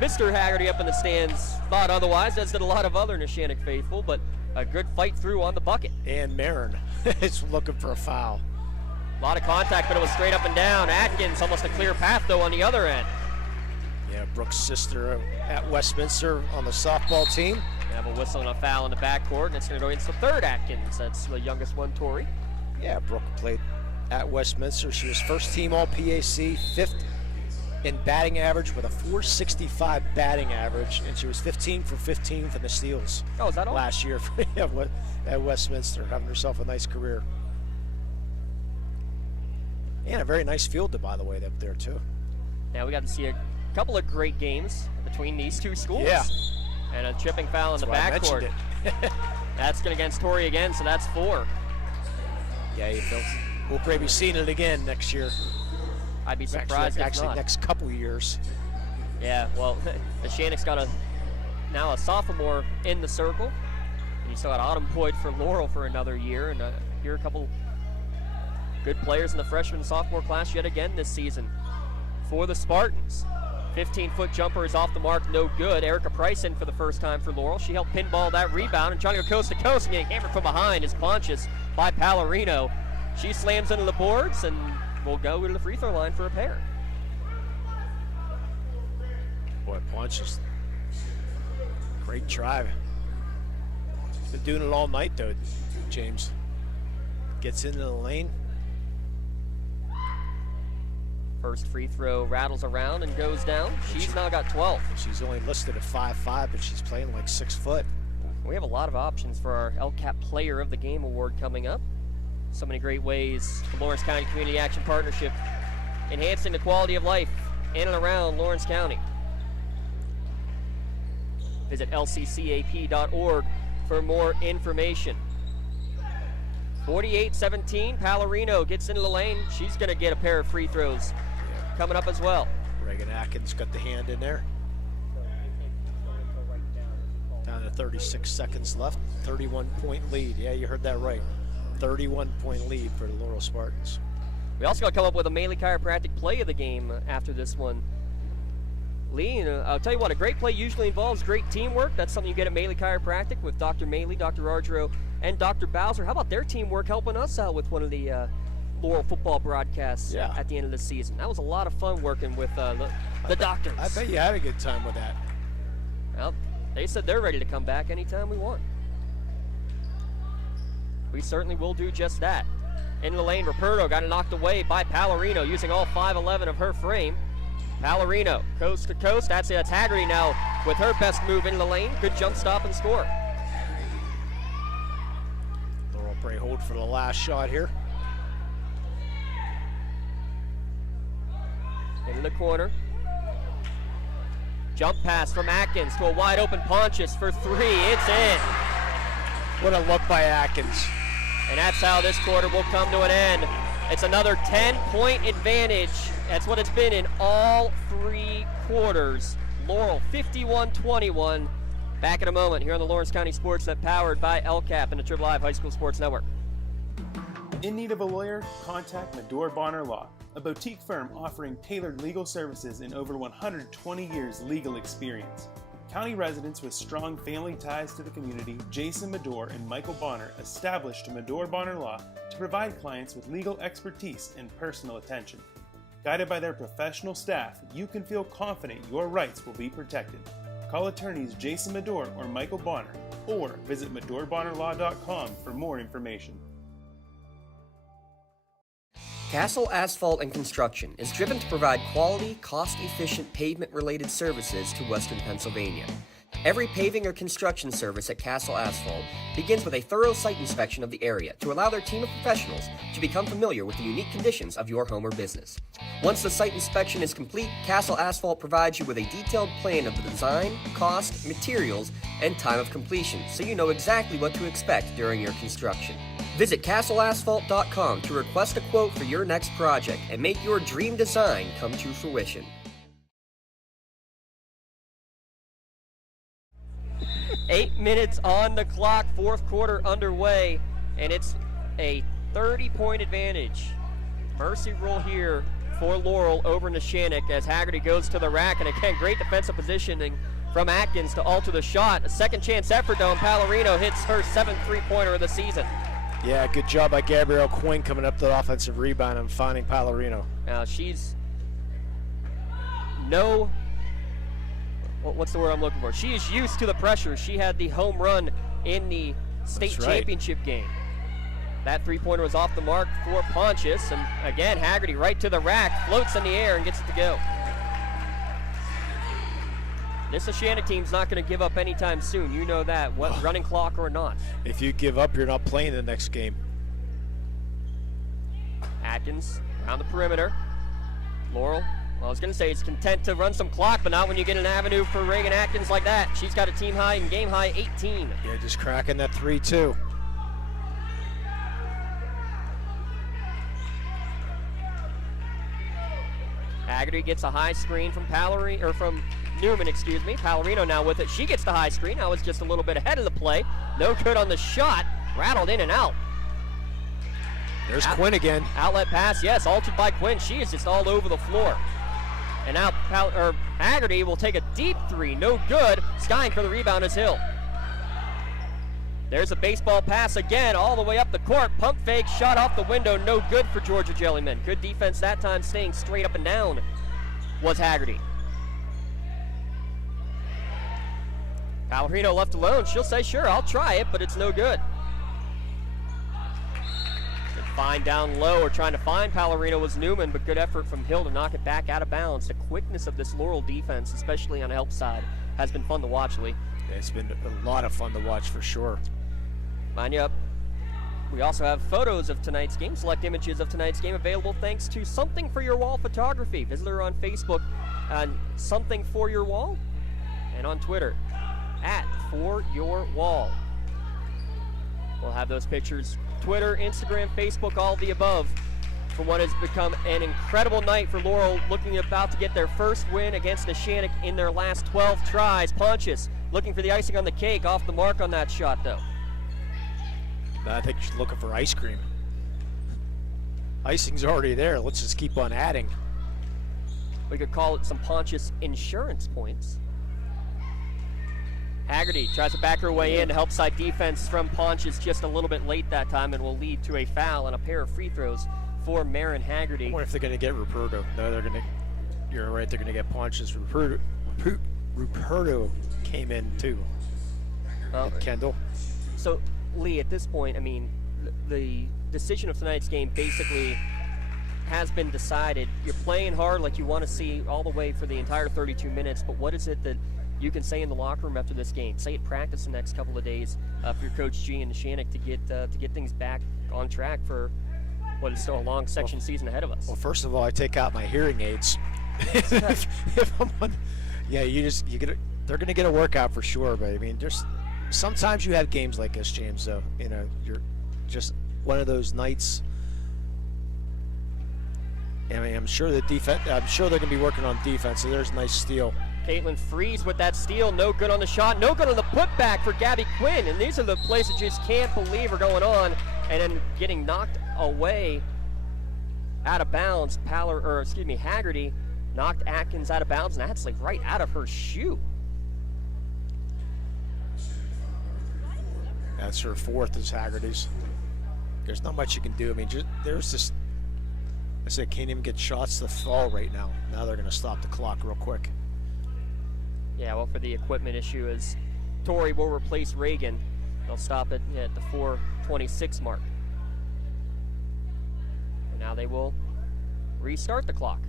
Mr. Haggerty up in the stands thought otherwise, as did a lot of other Neshannock faithful, but a good fight through on the bucket. And Marin is looking for a foul. A lot of contact, but it was straight up and down. Atkins almost a clear path, though, on the other end. Yeah, Brooke's sister at Westminster on the softball team. They have a whistle and a foul in the backcourt, and it's going to go against the third Atkins. That's the youngest one, Tori. Yeah, Brooke played at Westminster. She was first team All-PAC, 5th in batting average with a .465 batting average, and she was 15 for 15 for the steals. Oh, is that all? Last year at Westminster, having herself a nice career. And a very nice field, by the way, up there, too. Now we got to see a couple of great games between these two schools. Yeah. And a tripping foul in the backcourt. That's going against Tori again, so that's 4. Yeah, we'll probably be seeing it again next year. I'd be surprised if actually not. Next couple years. Yeah, well, Neshannock's got now a sophomore in the circle. And you still got Autumn Boyd for Laurel for another year. And here are a couple good players in the freshman and sophomore class yet again this season for the Spartans. 15-foot jumper is off the mark, no good. Erica Price in for the first time for Laurel. She helped pinball that rebound and trying to go coast to coast and getting hammered from behind is Pontius by Pallarino. She slams into the boards and will go to the free throw line for a pair. Boy, Pontius, great try. He's been doing it all night though, James. Gets into the lane. First free throw rattles around and goes down. She's now got 12. She's only listed at 5'5", but she's playing like 6 foot. We have a lot of options for our LCAP Player of the Game award coming up. So many great ways. The Lawrence County Community Action Partnership, enhancing the quality of life in and around Lawrence County. Visit lccap.org for more information. 48-17, Pallarino gets into the lane. She's going to get a pair of free throws coming up as well. Reagan Atkins got the hand in there. down to 36 seconds left. 31-point lead. Yeah, you heard that right. 31-point lead for the Laurel Spartans. We also got to come up with a Maley Chiropractic play of the game after this one. Lee, I'll tell you what, a great play usually involves great teamwork. That's something you get at Maley Chiropractic with Dr. Maley, Dr. Ardro, and Dr. Bowser. How about their teamwork helping us out with one of the Laurel football broadcasts at the end of the season? That was a lot of fun working with the doctors. I bet you had a good time with that. Well, they said they're ready to come back anytime we want. We certainly will do just that. In the lane, Ruperto got it knocked away by Pallarino using all 5'11" of her frame. Pallarino, coast to coast. That's Haggerty now with her best move in the lane. Good jump stop and score. Laurel pray hold for the last shot here. Into the corner. Jump pass from Atkins to a wide open Pontius for three. It's in. What a look by Atkins. And that's how this quarter will come to an end. It's another 10-point advantage. That's what it's been in all three quarters. Laurel 51-21. Back in a moment here on the Lawrence County SportsNet, powered by LCAP and the Triple Live High School Sports Network. In need of a lawyer? Contact Medore Bonner Law, a boutique firm offering tailored legal services in over 120 years legal experience. County residents with strong family ties to the community, Jason Medore and Michael Bonner, established Medore Bonner Law to provide clients with legal expertise and personal attention. Guided by their professional staff, you can feel confident your rights will be protected. Call attorneys Jason Medore or Michael Bonner, or visit MedoreBonnerLaw.com for more information. Castle Asphalt and Construction is driven to provide quality, cost-efficient pavement-related services to Western Pennsylvania. Every paving or construction service at Castle Asphalt begins with a thorough site inspection of the area to allow their team of professionals to become familiar with the unique conditions of your home or business. Once the site inspection is complete, Castle Asphalt provides you with a detailed plan of the design, cost, materials, and time of completion, so you know exactly what to expect during your construction. Visit castleasphalt.com to request a quote for your next project and make your dream design come to fruition. 8 minutes on the clock, fourth quarter underway, and it's a 30-point advantage. Mercy roll here for Laurel over Neshannock as Haggerty goes to the rack, and again, great defensive positioning from Atkins to alter the shot. A second chance effort though, and Pallarino hits her 7th three-pointer of the season. Yeah, good job by Gabrielle Quinn coming up to the offensive rebound and finding Pallarino. Now she's what's the word I'm looking for? She is used to the pressure. She had the home run in the state championship game. That three-pointer was off the mark for Pontius, and again, Haggerty right to the rack, floats in the air and gets it to go. This Neshannock team's not going to give up anytime soon. You know that, running clock or not. If you give up, you're not playing the next game. Atkins around the perimeter. Laurel, well, I was going to say it's content to run some clock, but not when you get an avenue for Reagan Atkins like that. She's got a team high and game high 18. Yeah, just cracking that 3-2. Haggerty gets a high screen from Newman, Pallarino now with it. She gets the high screen. Now it's just a little bit ahead of the play. No good on the shot. Rattled in and out. There's Quinn again. Outlet pass, yes, altered by Quinn. She is just all over the floor. And now Haggerty will take a deep three. No good. Skying for the rebound is Hill. There's a baseball pass again all the way up the court. Pump fake, shot off the window. No good for Georgia Jellyman. Good defense that time, staying straight up and down was Haggerty. Pallarino left alone. She'll say, sure, I'll try it, but it's no good. Fine down low, or trying to find Pallarino was Newman, but good effort from Hill to knock it back out of bounds. The quickness of this Laurel defense, especially on the help side, has been fun to watch, Lee. Yeah, it's been a lot of fun to watch for sure. Mind you up. We also have photos of tonight's game, select images of tonight's game available thanks to Something for Your Wall Photography. Visit her on Facebook on Something for Your Wall and on Twitter at For Your Wall. We'll have those pictures, Twitter, Instagram, Facebook, all of the above, for what has become an incredible night for Laurel, about to get their first win against Neshannock in their last 12 tries. Pontius looking for the icing on the cake, off the mark on that shot, though. I think she's looking for ice cream. Icing's already there. Let's just keep on adding. We could call it some Pontius insurance points. Haggerty tries to back her way in to help side defense from Pontius just a little bit late that time, and will lead to a foul and a pair of free throws for Marin Haggerty. I wonder if they're going to get Ruperto. No, they're going to. You're right. They're going to get Pontius. Ruperto came in too. Kendall. So, Lee, at this point, I mean, the decision of tonight's game basically has been decided. You're playing hard like you want to see all the way for the entire 32 minutes, but what is it that you can say in the locker room after this game? Say at practice the next couple of days for your coach G and Neshannock to get things back on track for what is still a long section season ahead of us. Well, first of all, I take out my hearing aids. If I'm on, yeah, they're going to get a workout for sure. But I mean, sometimes you have games like this, James. Though you're just one of those nights. I mean, I'm sure they're going to be working on defense. So there's a nice steal. Caitlin Freeze with that steal. No good on the shot. No good on the putback for Gabby Quinn. And these are the plays that you just can't believe are going on. And then getting knocked away out of bounds. Haggerty knocked Atkins out of bounds, and that's like right out of her shoe. That's her fourth is Haggerty's. There's not much you can do. I mean, I said can't even get shots to fall right now. Now they're going to stop the clock real quick. Yeah, well, for the equipment issue, as Tori will replace Reagan, they'll stop it at the 4:26 mark. And now they will restart the clock.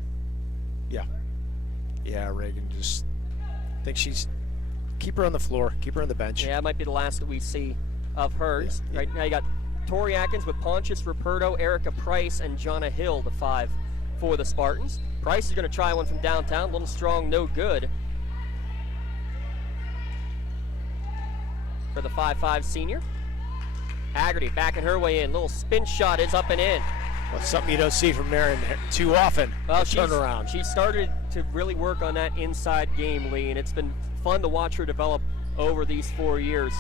Yeah, Reagan I think keep her on the floor, keep her on the bench. Yeah, it might be the last that we see of hers. Yeah. Right now you got Tori Atkins with Pontius Ruperto, Erica Price, and Jonna Hill, the 5 for the Spartans. Price is going to try one from downtown, a little strong, no good. For the 5'5 senior. Haggerty backing her way in, little spin shot is up and in. Well, something you don't see from Marin too often. Well, turn around. She started to really work on that inside game, Lee, and it's been fun to watch her develop over these 4 years.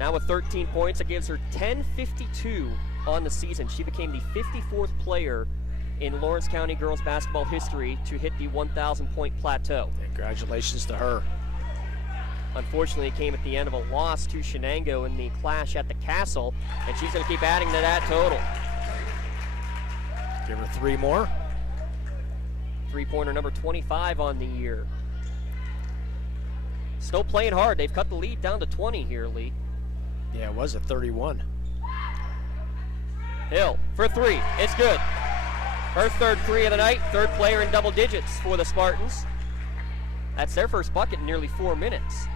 Now with 13 points, it gives her 10.52 on the season. She became the 54th player in Lawrence County girls basketball history to hit the 1,000-point plateau. Congratulations to her. Unfortunately, it came at the end of a loss to Shenango in the clash at the Castle, and she's going to keep adding to that total. Give her 3 more. Three-pointer number 25 on the year. Still playing hard. They've cut the lead down to 20 here, Lee. Yeah, it was at 31. Hill for 3. It's good. Her third 3 of the night. Third player in double digits for the Spartans. That's their first bucket in nearly 4 minutes.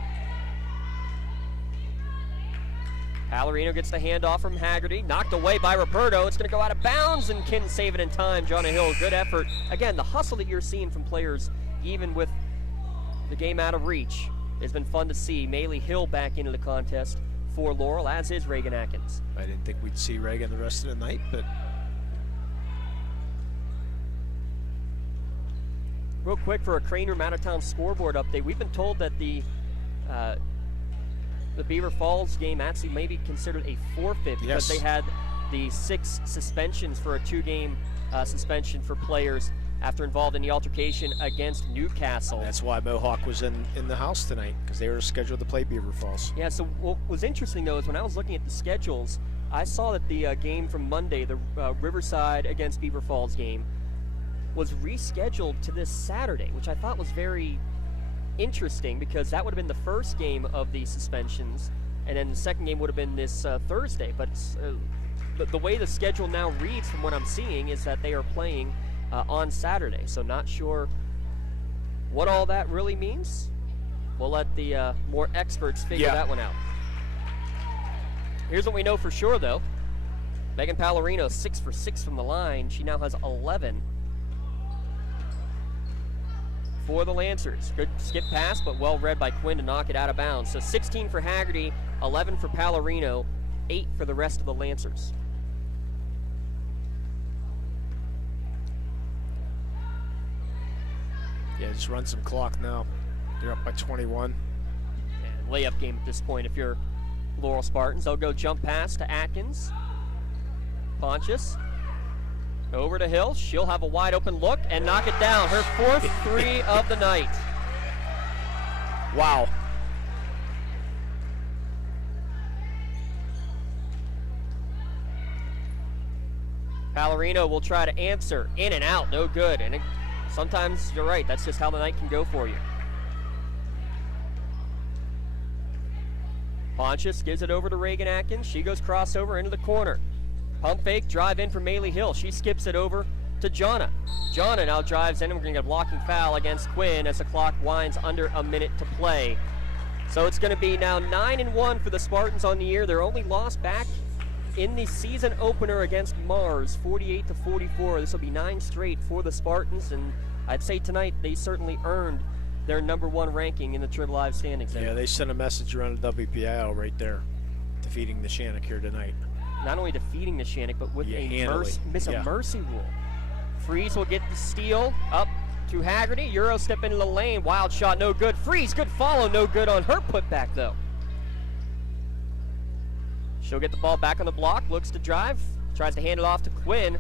Pallarino gets the handoff from Haggerty. Knocked away by Ruperto. It's going to go out of bounds and couldn't save it in time. Jonna Hill, good effort. Again, the hustle that you're seeing from players, even with the game out of reach, has been fun to see. Maylee Hill back into the contest for Laurel, as is Reagan Atkins. I didn't think we'd see Reagan the rest of the night, but... Real quick for a Craner Mattertown scoreboard update, we've been told that the Beaver Falls game actually may be considered a forfeit because they had the 6 suspensions for a 2-game suspension for players after involved in the altercation against Newcastle. That's why Mohawk was in the house tonight, because they were scheduled to play Beaver Falls. Yeah, so what was interesting, though, is when I was looking at the schedules, I saw that the game from Monday, the Riverside against Beaver Falls game, was rescheduled to this Saturday, which I thought was very interesting because that would have been the first game of the suspensions, and then the second game would have been this Thursday. But the way the schedule now reads from what I'm seeing is that they are playing on Saturday, so not sure what all that really means. We'll let the more experts figure that one out. Here's what we know for sure, though. Megan Pallarino, 6 for 6 from the line. She now has 11 for the Lancers. Good skip pass, but well read by Quinn to knock it out of bounds. So 16 for Haggerty, 11 for Pallarino, 8 for the rest of the Lancers. Yeah, just run some clock now. They're up by 21. layup game at this point if you're Laurel Spartans. They'll go jump pass to Atkins. Pontius over to Hill. She'll have a wide open look and knock it down. Her 4th three of the night. Wow. Pallarino will try to answer. In and out, no good. And sometimes you're right, that's just how the night can go for you. Pontius gives it over to Reagan Atkins. She goes crossover into the corner. Pump fake, drive in for Maylee Hill. She skips it over to Jonna. Jonna now drives in, and we're going to get a blocking foul against Quinn as the clock winds under a minute to play. So it's going to be now 9-1 for the Spartans on the year. Their only loss back in the season opener against Mars, 48-44. This will be 9 straight for the Spartans, and I'd say tonight they certainly earned their #1 ranking in the Triple Live standings. Yeah, they sent a message around the WPIAL right there, defeating Neshannock here tonight. Not only defeating Neshannock, but with a mercy rule. Freeze will get the steal up to Haggerty. Euro step into the lane. Wild shot, no good. Freeze, good follow, no good on her putback, though. She'll get the ball back on the block, looks to drive, tries to hand it off to Quinn.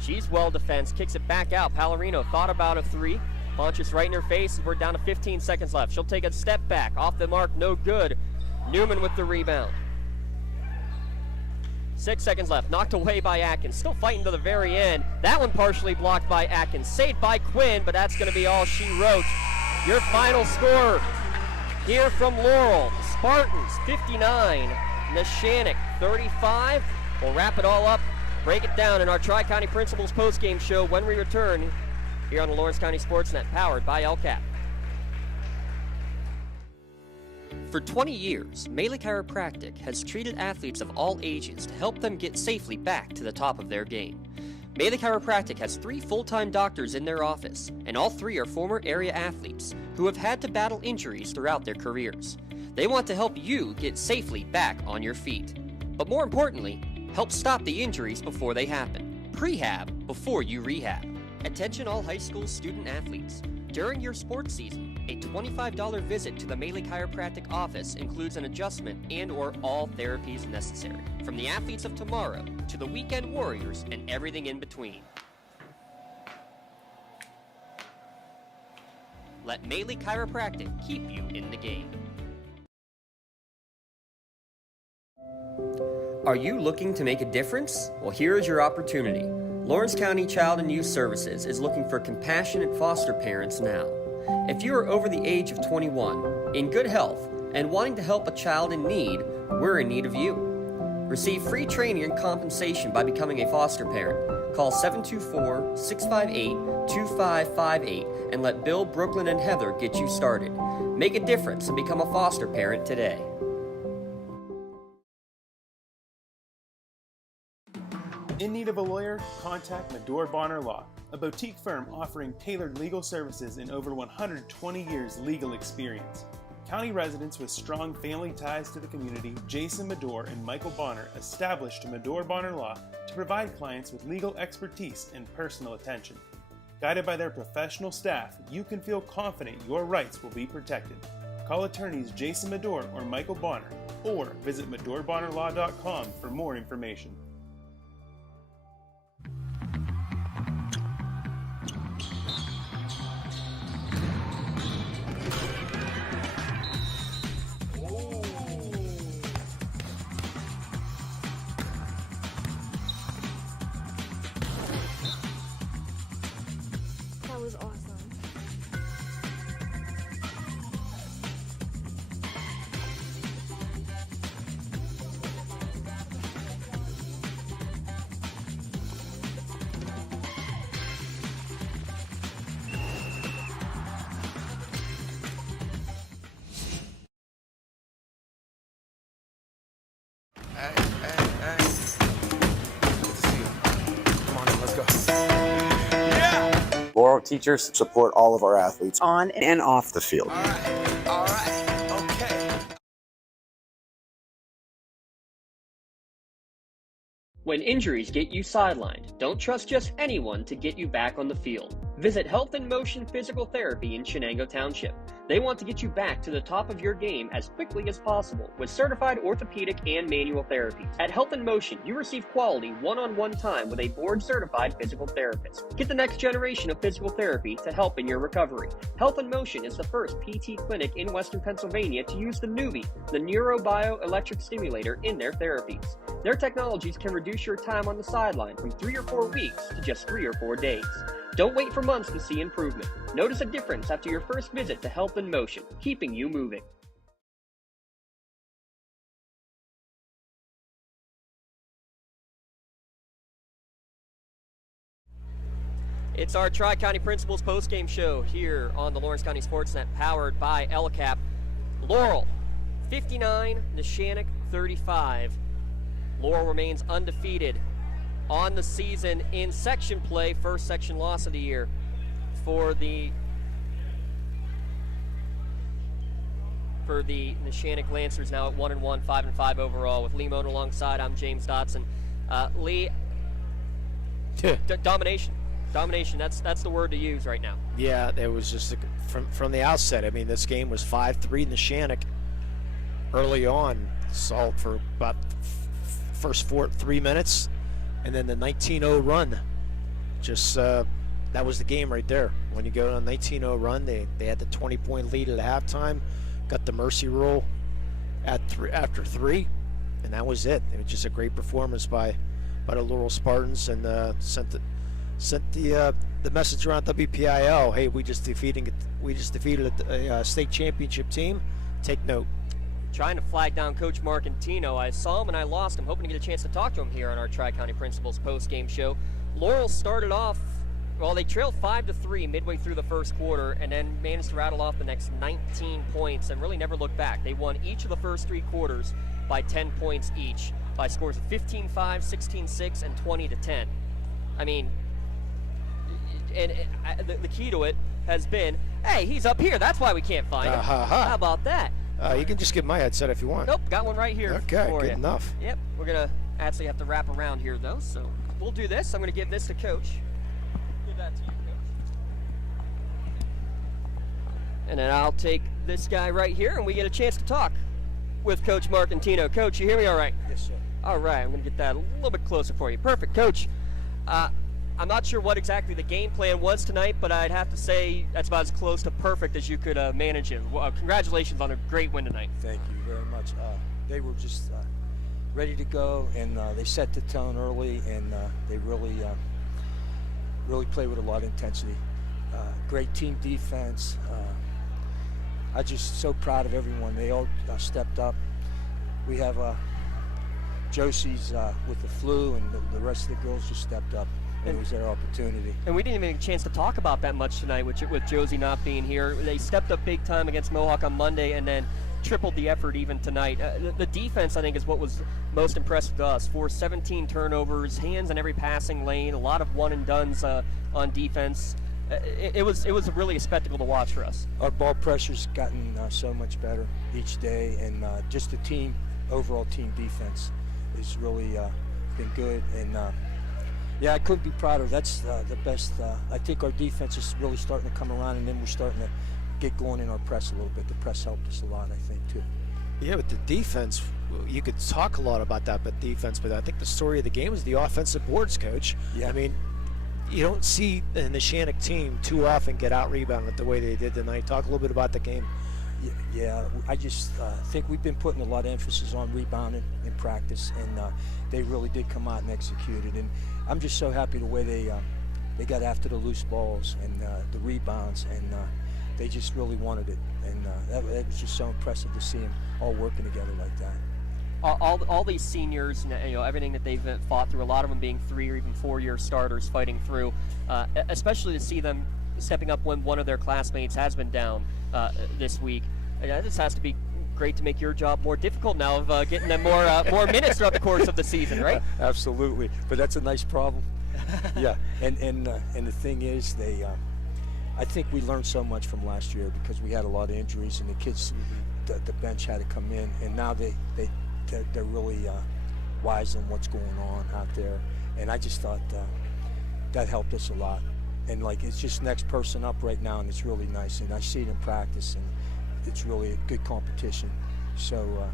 She's well defensed, kicks it back out. Pallarino thought about a three. Pontius right in her face, we're down to 15 seconds left. She'll take a step back, off the mark, no good. Newman with the rebound. 6 seconds left, knocked away by Atkins. Still fighting to the very end. That one partially blocked by Atkins. Saved by Quinn, but that's going to be all she wrote. Your final score here from Laurel. Spartans 59, Neshannock 35. We'll wrap it all up, break it down in our Tri-County Principals postgame show when we return here on the Lawrence County SportsNet, powered by LCAP. For 20 years, Melee Chiropractic has treated athletes of all ages to help them get safely back to the top of their game. Melee Chiropractic has 3 full-time doctors in their office, and all 3 are former area athletes who have had to battle injuries throughout their careers. They want to help you get safely back on your feet. But more importantly, help stop the injuries before they happen. Prehab before you rehab. Attention all high school student athletes. During your sports season, a $25 visit to the Melee Chiropractic office includes an adjustment and/or all therapies necessary, from the athletes of tomorrow to the weekend warriors and everything in between. Let Melee Chiropractic keep you in the game. Are you looking to make a difference? Well, here is your opportunity. Lawrence County Child and Youth Services is looking for compassionate foster parents now. If you are over the age of 21, in good health, and wanting to help a child in need, we're in need of you. Receive free training and compensation by becoming a foster parent. Call 724-658-2558 and let Bill, Brooklyn, and Heather get you started. Make a difference and become a foster parent today. In need of a lawyer? Contact Medore Bonner Law, a boutique firm offering tailored legal services in over 120 years legal experience. County residents with strong family ties to the community, Jason Medore and Michael Bonner, established Medore Bonner Law to provide clients with legal expertise and personal attention. Guided by their professional staff, you can feel confident your rights will be protected. Call attorneys Jason Medore or Michael Bonner, or visit MedoreBonnerLaw.com for more information. That was awesome. Hey. Good to see you. Come on in, let's go. Yeah! Laurel teachers support all of our athletes on and off the field. All right, okay. When injuries get you sidelined, don't trust just anyone to get you back on the field. Visit Health in Motion Physical Therapy in Shenango Township. They want to get you back to the top of your game as quickly as possible with certified orthopedic and manual therapies. At Health in Motion, you receive quality one-on-one time with a board-certified physical therapist. Get the next generation of physical therapy to help in your recovery. Health in Motion is the first PT clinic in Western Pennsylvania to use the Nuvie, the neurobioelectric stimulator, in their therapies. Their technologies can reduce your time on the sideline from 3 or 4 weeks to just 3 or 4 days. Don't wait for months to see improvement. Notice a difference after your first visit to Health in Motion, keeping you moving. It's our Tri-County Principals postgame show here on the Lawrence County SportsNet, powered by LCAP. Laurel, 59, Neshannock, 35. Laurel remains undefeated on the season in section play, first section loss of the year for the Neshannock Lancers, now at 1-1, 5-5 overall. With Lee Moan alongside, I'm James Dotson. Lee, domination. Domination, that's the word to use right now. Yeah, it was just from the outset. I mean, this game was 5-3 Neshannock early on. Saw for about first 3 minutes, and then the 19-0 run. Just that was the game right there. When you go on a 19-0 run, they had the 20-point lead at halftime, got the mercy rule after 3, and that was it. It was just a great performance by the Laurel Spartans, and sent the message around WPIAL. Hey, we just defeated a state championship team. Take note. Trying to flag down Coach Marcantino. I saw him and I lost him. Hoping to get a chance to talk to him here on our Tri-County Principals post-game show. Laurel started off, well, they trailed 5-3 midway through the first quarter, and then managed to rattle off the next 19 points and really never looked back. They won each of the first 3 quarters by 10 points each, by scores of 15-5, 16-6, and 20-10. I mean, and the key to it has been, hey, he's up here. That's why we can't find him. How about that? You can just get my headset if you want. Nope, got one right here. Okay, for good you. enough. Yep, we're going to actually have to wrap around here, though, so we'll do this. I'm going to give this to Coach. Give that to you, Coach. And then I'll take this guy right here, and we get a chance to talk with Coach Marcantino. Coach, you hear me all right? Yes, sir. All right, I'm going to get that a little bit closer for you. Perfect, Coach. I'm not sure what exactly the game plan was tonight, but I'd have to say that's about as close to perfect as you could manage it. Congratulations on a great win tonight. Thank you very much. They were just ready to go, and they set the tone early, and they really played with a lot of intensity. Great team defense. I'm just so proud of everyone. They all stepped up. We have Josie's with the flu, and the rest of the girls just stepped up. It was their opportunity. And we didn't even get a chance to talk about that much tonight with Josie not being here. They stepped up big time against Mohawk on Monday and then tripled the effort even tonight. The defense, I think, is what was most impressive to us. 17 turnovers, hands in every passing lane, a lot of one-and-dones on defense. It was really a spectacle to watch for us. Our ball pressure's gotten so much better each day, and just the overall team defense has really been good. And yeah, I couldn't be prouder. That's the best. I think our defense is really starting to come around, and then we're starting to get going in our press a little bit. The press helped us a lot, I think, too. Yeah, with the defense, you could talk a lot about that, but I think the story of the game is the offensive boards, Coach. Yeah. I mean, you don't see the Neshannock team too often get out-rebounded the way they did tonight. Talk a little bit about the game. Yeah, I just think we've been putting a lot of emphasis on rebounding in practice, and they really did come out and execute it. And I'm just so happy the way they got after the loose balls and the rebounds, and they just really wanted it. And that was just so impressive to see them all working together like that. All these seniors, everything that they've fought through, a lot of them being 3 or even 4-year starters fighting through, especially to see them stepping up when one of their classmates has been down this week. This has to be great to make your job more difficult now of getting them more minutes throughout the course of the season, right? Absolutely, but that's a nice problem. Yeah, and the thing is, I think we learned so much from last year because we had a lot of injuries, and the kids, the bench had to come in, and now they're really wise on what's going on out there, and I just thought that helped us a lot. and like it's just next person up right now, and it's really nice. And I see it in practice, and it's really a good competition. So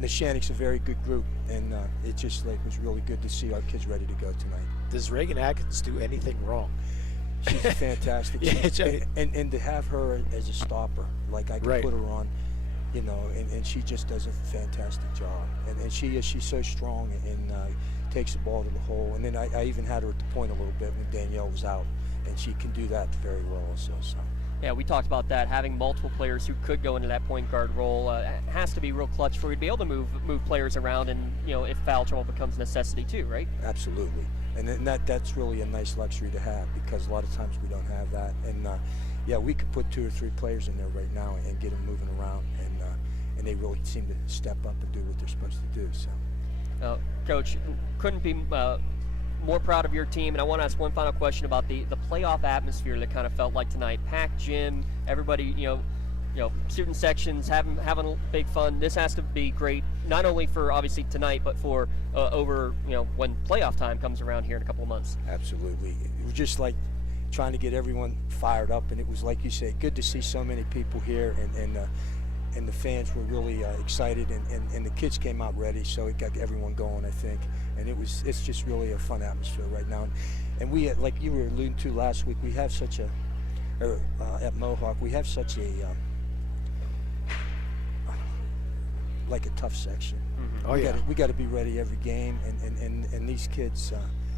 Neshannock's a very good group, and it just was really good to see our kids ready to go tonight. Does Reagan Atkins do anything wrong? She's fantastic. And to have her as a stopper, like I can put her on, and she just does a fantastic job. And she's so strong and takes the ball to the hole. And then I even had her at the point a little bit when Danielle was out, and she can do that very well also. So. Yeah, we talked about that. Having multiple players who could go into that point guard role has to be real clutch for you to be able to move players around, and if foul trouble becomes a necessity too, right? Absolutely, and that's really a nice luxury to have, because a lot of times we don't have that. And we could put 2 or 3 players in there right now and get them moving around, and they really seem to step up and do what they're supposed to do. So, Coach, couldn't be more proud of your team, and I want to ask one final question about the playoff atmosphere that kind of felt like tonight. Packed gym, everybody, student sections having big fun. This has to be great, not only for obviously tonight, but for over when playoff time comes around here in a couple of months. Absolutely, it was just like trying to get everyone fired up, and it was like you say, good to see so many people here, and the fans were really excited, and the kids came out ready, so it got everyone going, I think. And it's just really a fun atmosphere right now. And we, like you were alluding to last week, we have such at Mohawk, we have such a tough section. Mm-hmm. We got to be ready every game, and these kids,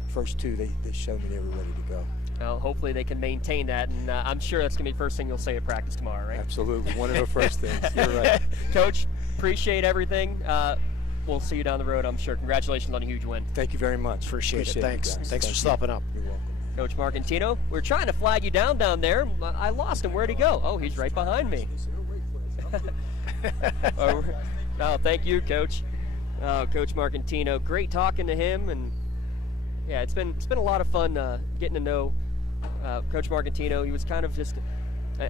first 2, they showed me they were ready to go. Well, hopefully they can maintain that, and I'm sure that's going to be the first thing you'll say at practice tomorrow, right? Absolutely, one of the first things. You're right. Coach, appreciate everything. We'll see you down the road, I'm sure. Congratulations on a huge win. Thank you very much. Appreciate it. Thanks for stopping up. You're welcome. Coach Marcantino, we're trying to flag you down there. I lost him. Where'd he go? Oh, he's right behind me. No, thank you, Coach. Coach Marcantino, great talking to him, and yeah, it's been a lot of fun getting to know Coach Marcantino. He was kind of just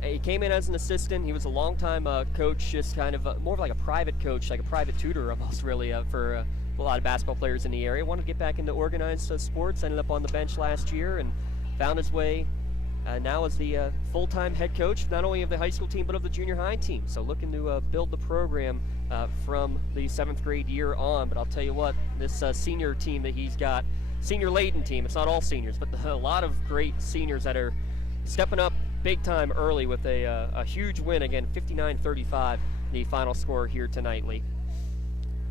he came in as an assistant. He was a longtime coach, just kind of more of like a private coach, like a private tutor almost, really, for a lot of basketball players in the area. Wanted to get back into organized sports. Ended up on the bench last year and found his way now as the full-time head coach, not only of the high school team but of the junior high team. So looking to build the program from the 7th grade year on. But I'll tell you what, this senior team that he's got, senior-laden team, it's not all seniors, but a lot of great seniors that are stepping up big time early with a huge win. Again, 59-35, the final score here tonight, Lee.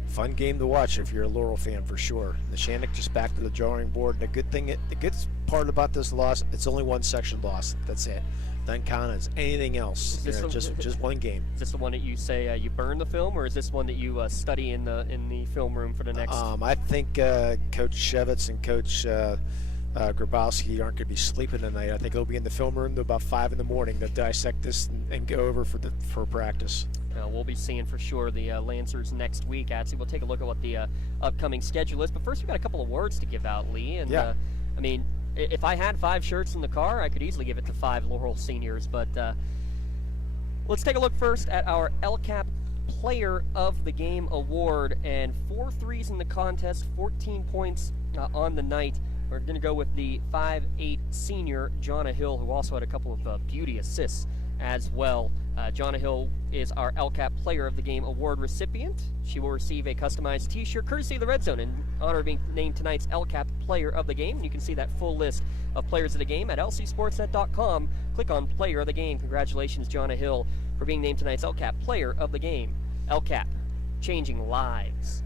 Fun game to watch if you're a Laurel fan, for sure. Neshannock just back to the drawing board. The good part about this loss, it's only one section loss. That's it. Doesn't count as anything else. Just one game. Is this the one that you say you burn the film, or is this one that you study in the film room for the next? I think Coach Shevitz and Coach Grabowski aren't going to be sleeping tonight. I think they'll be in the film room till about 5 in the morning to dissect this and go over for practice. We'll be seeing for sure the Lancers next week. We'll take a look at what the upcoming schedule is. But first, we've got a couple of awards to give out, Lee. And yeah. I mean, if I had 5 shirts in the car, I could easily give it to 5 Laurel seniors. But let's take a look first at our LCAP Player of the Game award. And 4 threes in the contest, 14 points on the night. We're going to go with the 5'8" senior, Jonna Hill, who also had a couple of beauty assists as well. Jonna Hill is our LCAP Player of the Game award recipient. She will receive a customized t-shirt courtesy of the Red Zone in honor of being named tonight's LCAP Player of the Game. And you can see that full list of players of the game at lcsportsnet.com. Click on Player of the Game. Congratulations, Jonna Hill, for being named tonight's LCAP Player of the Game. LCAP, changing lives.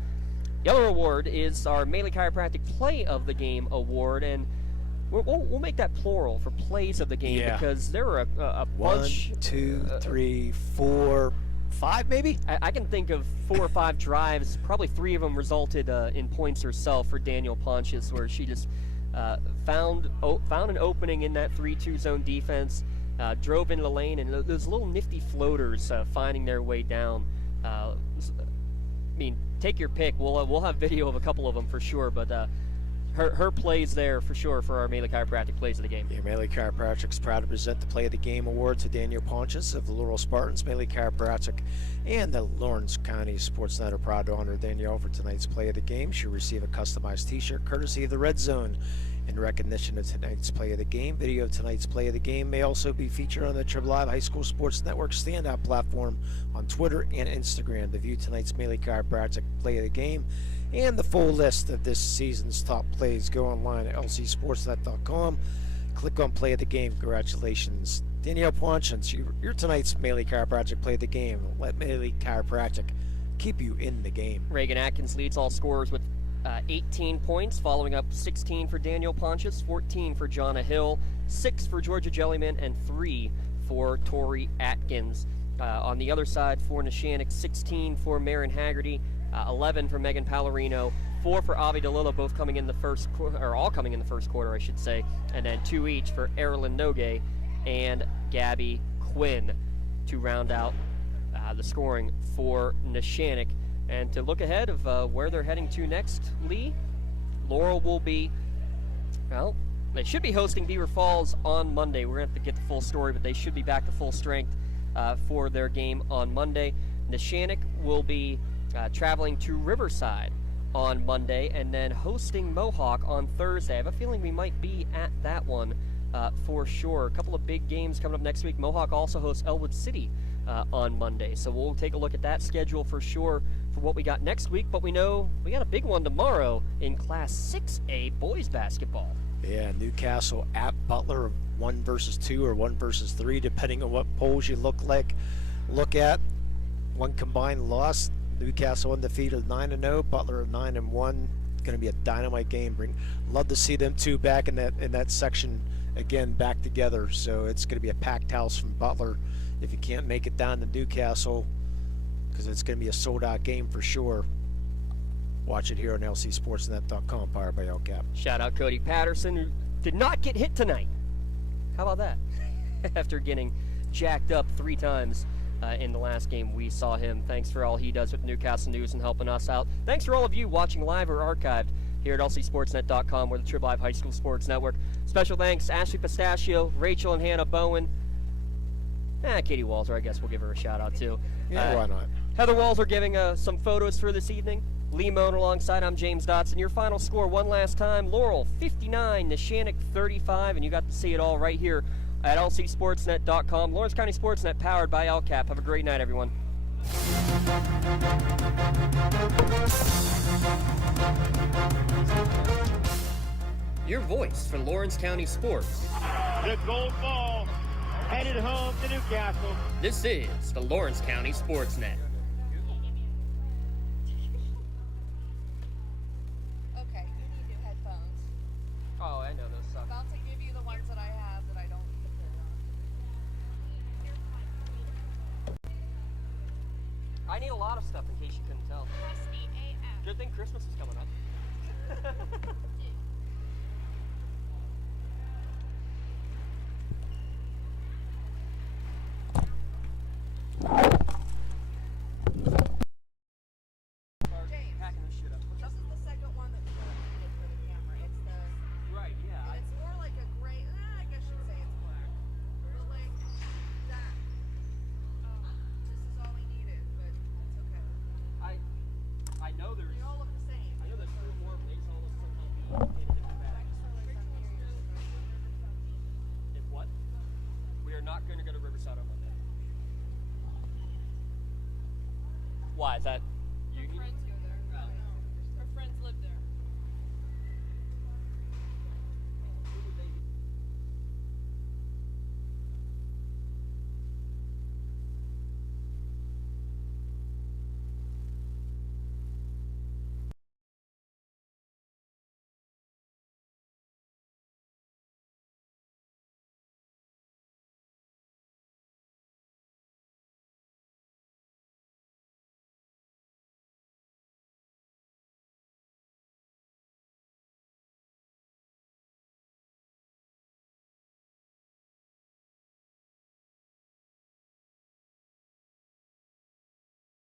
The other award is our Melee Chiropractic Play of the Game award, and we'll make that plural for plays of the game, because there are a bunch. 1, 2, 3, 4, 5 maybe? I can think of 4 or 5 drives. Probably 3 of them resulted in points herself for Daniel Pontius, where she just found an opening in that 3-2 zone defense, drove into the lane, and those little nifty floaters finding their way down. I mean, take your pick. We'll have video of a couple of them for sure, but her plays there for sure for our Melee Chiropractic Plays of the Game. Yeah, Melee Chiropractic's proud to present the Play of the Game award to Daniel Pontius of the Laurel Spartans. Melee Chiropractic and the Lawrence County SportsNet are proud to honor Danielle for tonight's Play of the Game. She'll receive a customized t-shirt courtesy of the Red Zone in recognition of tonight's play of the game. Video of tonight's play of the game may also be featured on the Trib Live High School Sports Network standout platform on Twitter and Instagram. To view tonight's Melee Chiropractic play of the game and the full list of this season's top plays, go online at lcsportsnet.com. Click on play of the game. Congratulations, Danielle Ponchins. You're tonight's Melee Chiropractic play of the game. Let Melee Chiropractic keep you in the game. Reagan Atkins leads all scorers with 18 points, following up 16 for Daniel Ponchis, 14 for Jonna Hill, 6 for Georgia Jellyman, and 3 for Tori Atkins. On the other side for Neshannock, 16 for Marin Haggerty, 11 for Megan Palorino, 4 for Avi DeLillo, both coming in the first quarter, or all coming in the first quarter, I should say, and then 2 each for Erilyn Nogue and Gabby Quinn to round out the scoring for Neshannock. And to look ahead of where they're heading to next, Lee, Laurel will be, well, they should be hosting Beaver Falls on Monday. We're going to have to get the full story, but they should be back to full strength for their game on Monday. Neshannock will be traveling to Riverside on Monday and then hosting Mohawk on Thursday. I have a feeling we might be at that one for sure. A couple of big games coming up next week. Mohawk also hosts Elwood City on Monday, so we'll take a look at that schedule for sure for what we got next week. But we know we got a big one tomorrow in Class 6A boys basketball. Yeah, Newcastle at Butler, 1 versus 2 or 1 versus 3, depending on what polls you look at. One combined loss. Newcastle undefeated 9-0, Butler 9-1. Going to be a dynamite game. Love to see them two back in that section again, back together. So it's going to be a packed house from Butler if you can't make it down to Newcastle, because it's going to be a sold-out game for sure. Watch it here on lcsportsnet.com, powered by LCAP. Shout out Cody Patterson, who did not get hit tonight. How about that? After getting jacked up 3 times in the last game we saw him. Thanks for all he does with Newcastle News and helping us out. Thanks for all of you watching live or archived here at lcsportsnet.com or the Trib Live High School Sports Network. Special thanks Ashley Pistachio, Rachel and Hannah Bowen. Katie Walzer, I guess we'll give her a shout out too. Yeah, why not? Heather Walzer giving some photos for this evening. Lee Moan alongside, I'm James Dotson. Your final score one last time, Laurel 59, Neshannock 35, and you got to see it all right here at lcsportsnet.com. Lawrence County SportsNet, powered by LCAP. Have a great night, everyone. Your voice for Lawrence County sports. The gold ball headed home to Newcastle. This is the Lawrence County SportsNet. Okay, you need new headphones. Oh, I know those suck. About to give you the ones that I have that I don't need to put on. I need a lot of stuff in case you couldn't tell. Good thing Christmas is coming up. Why is that?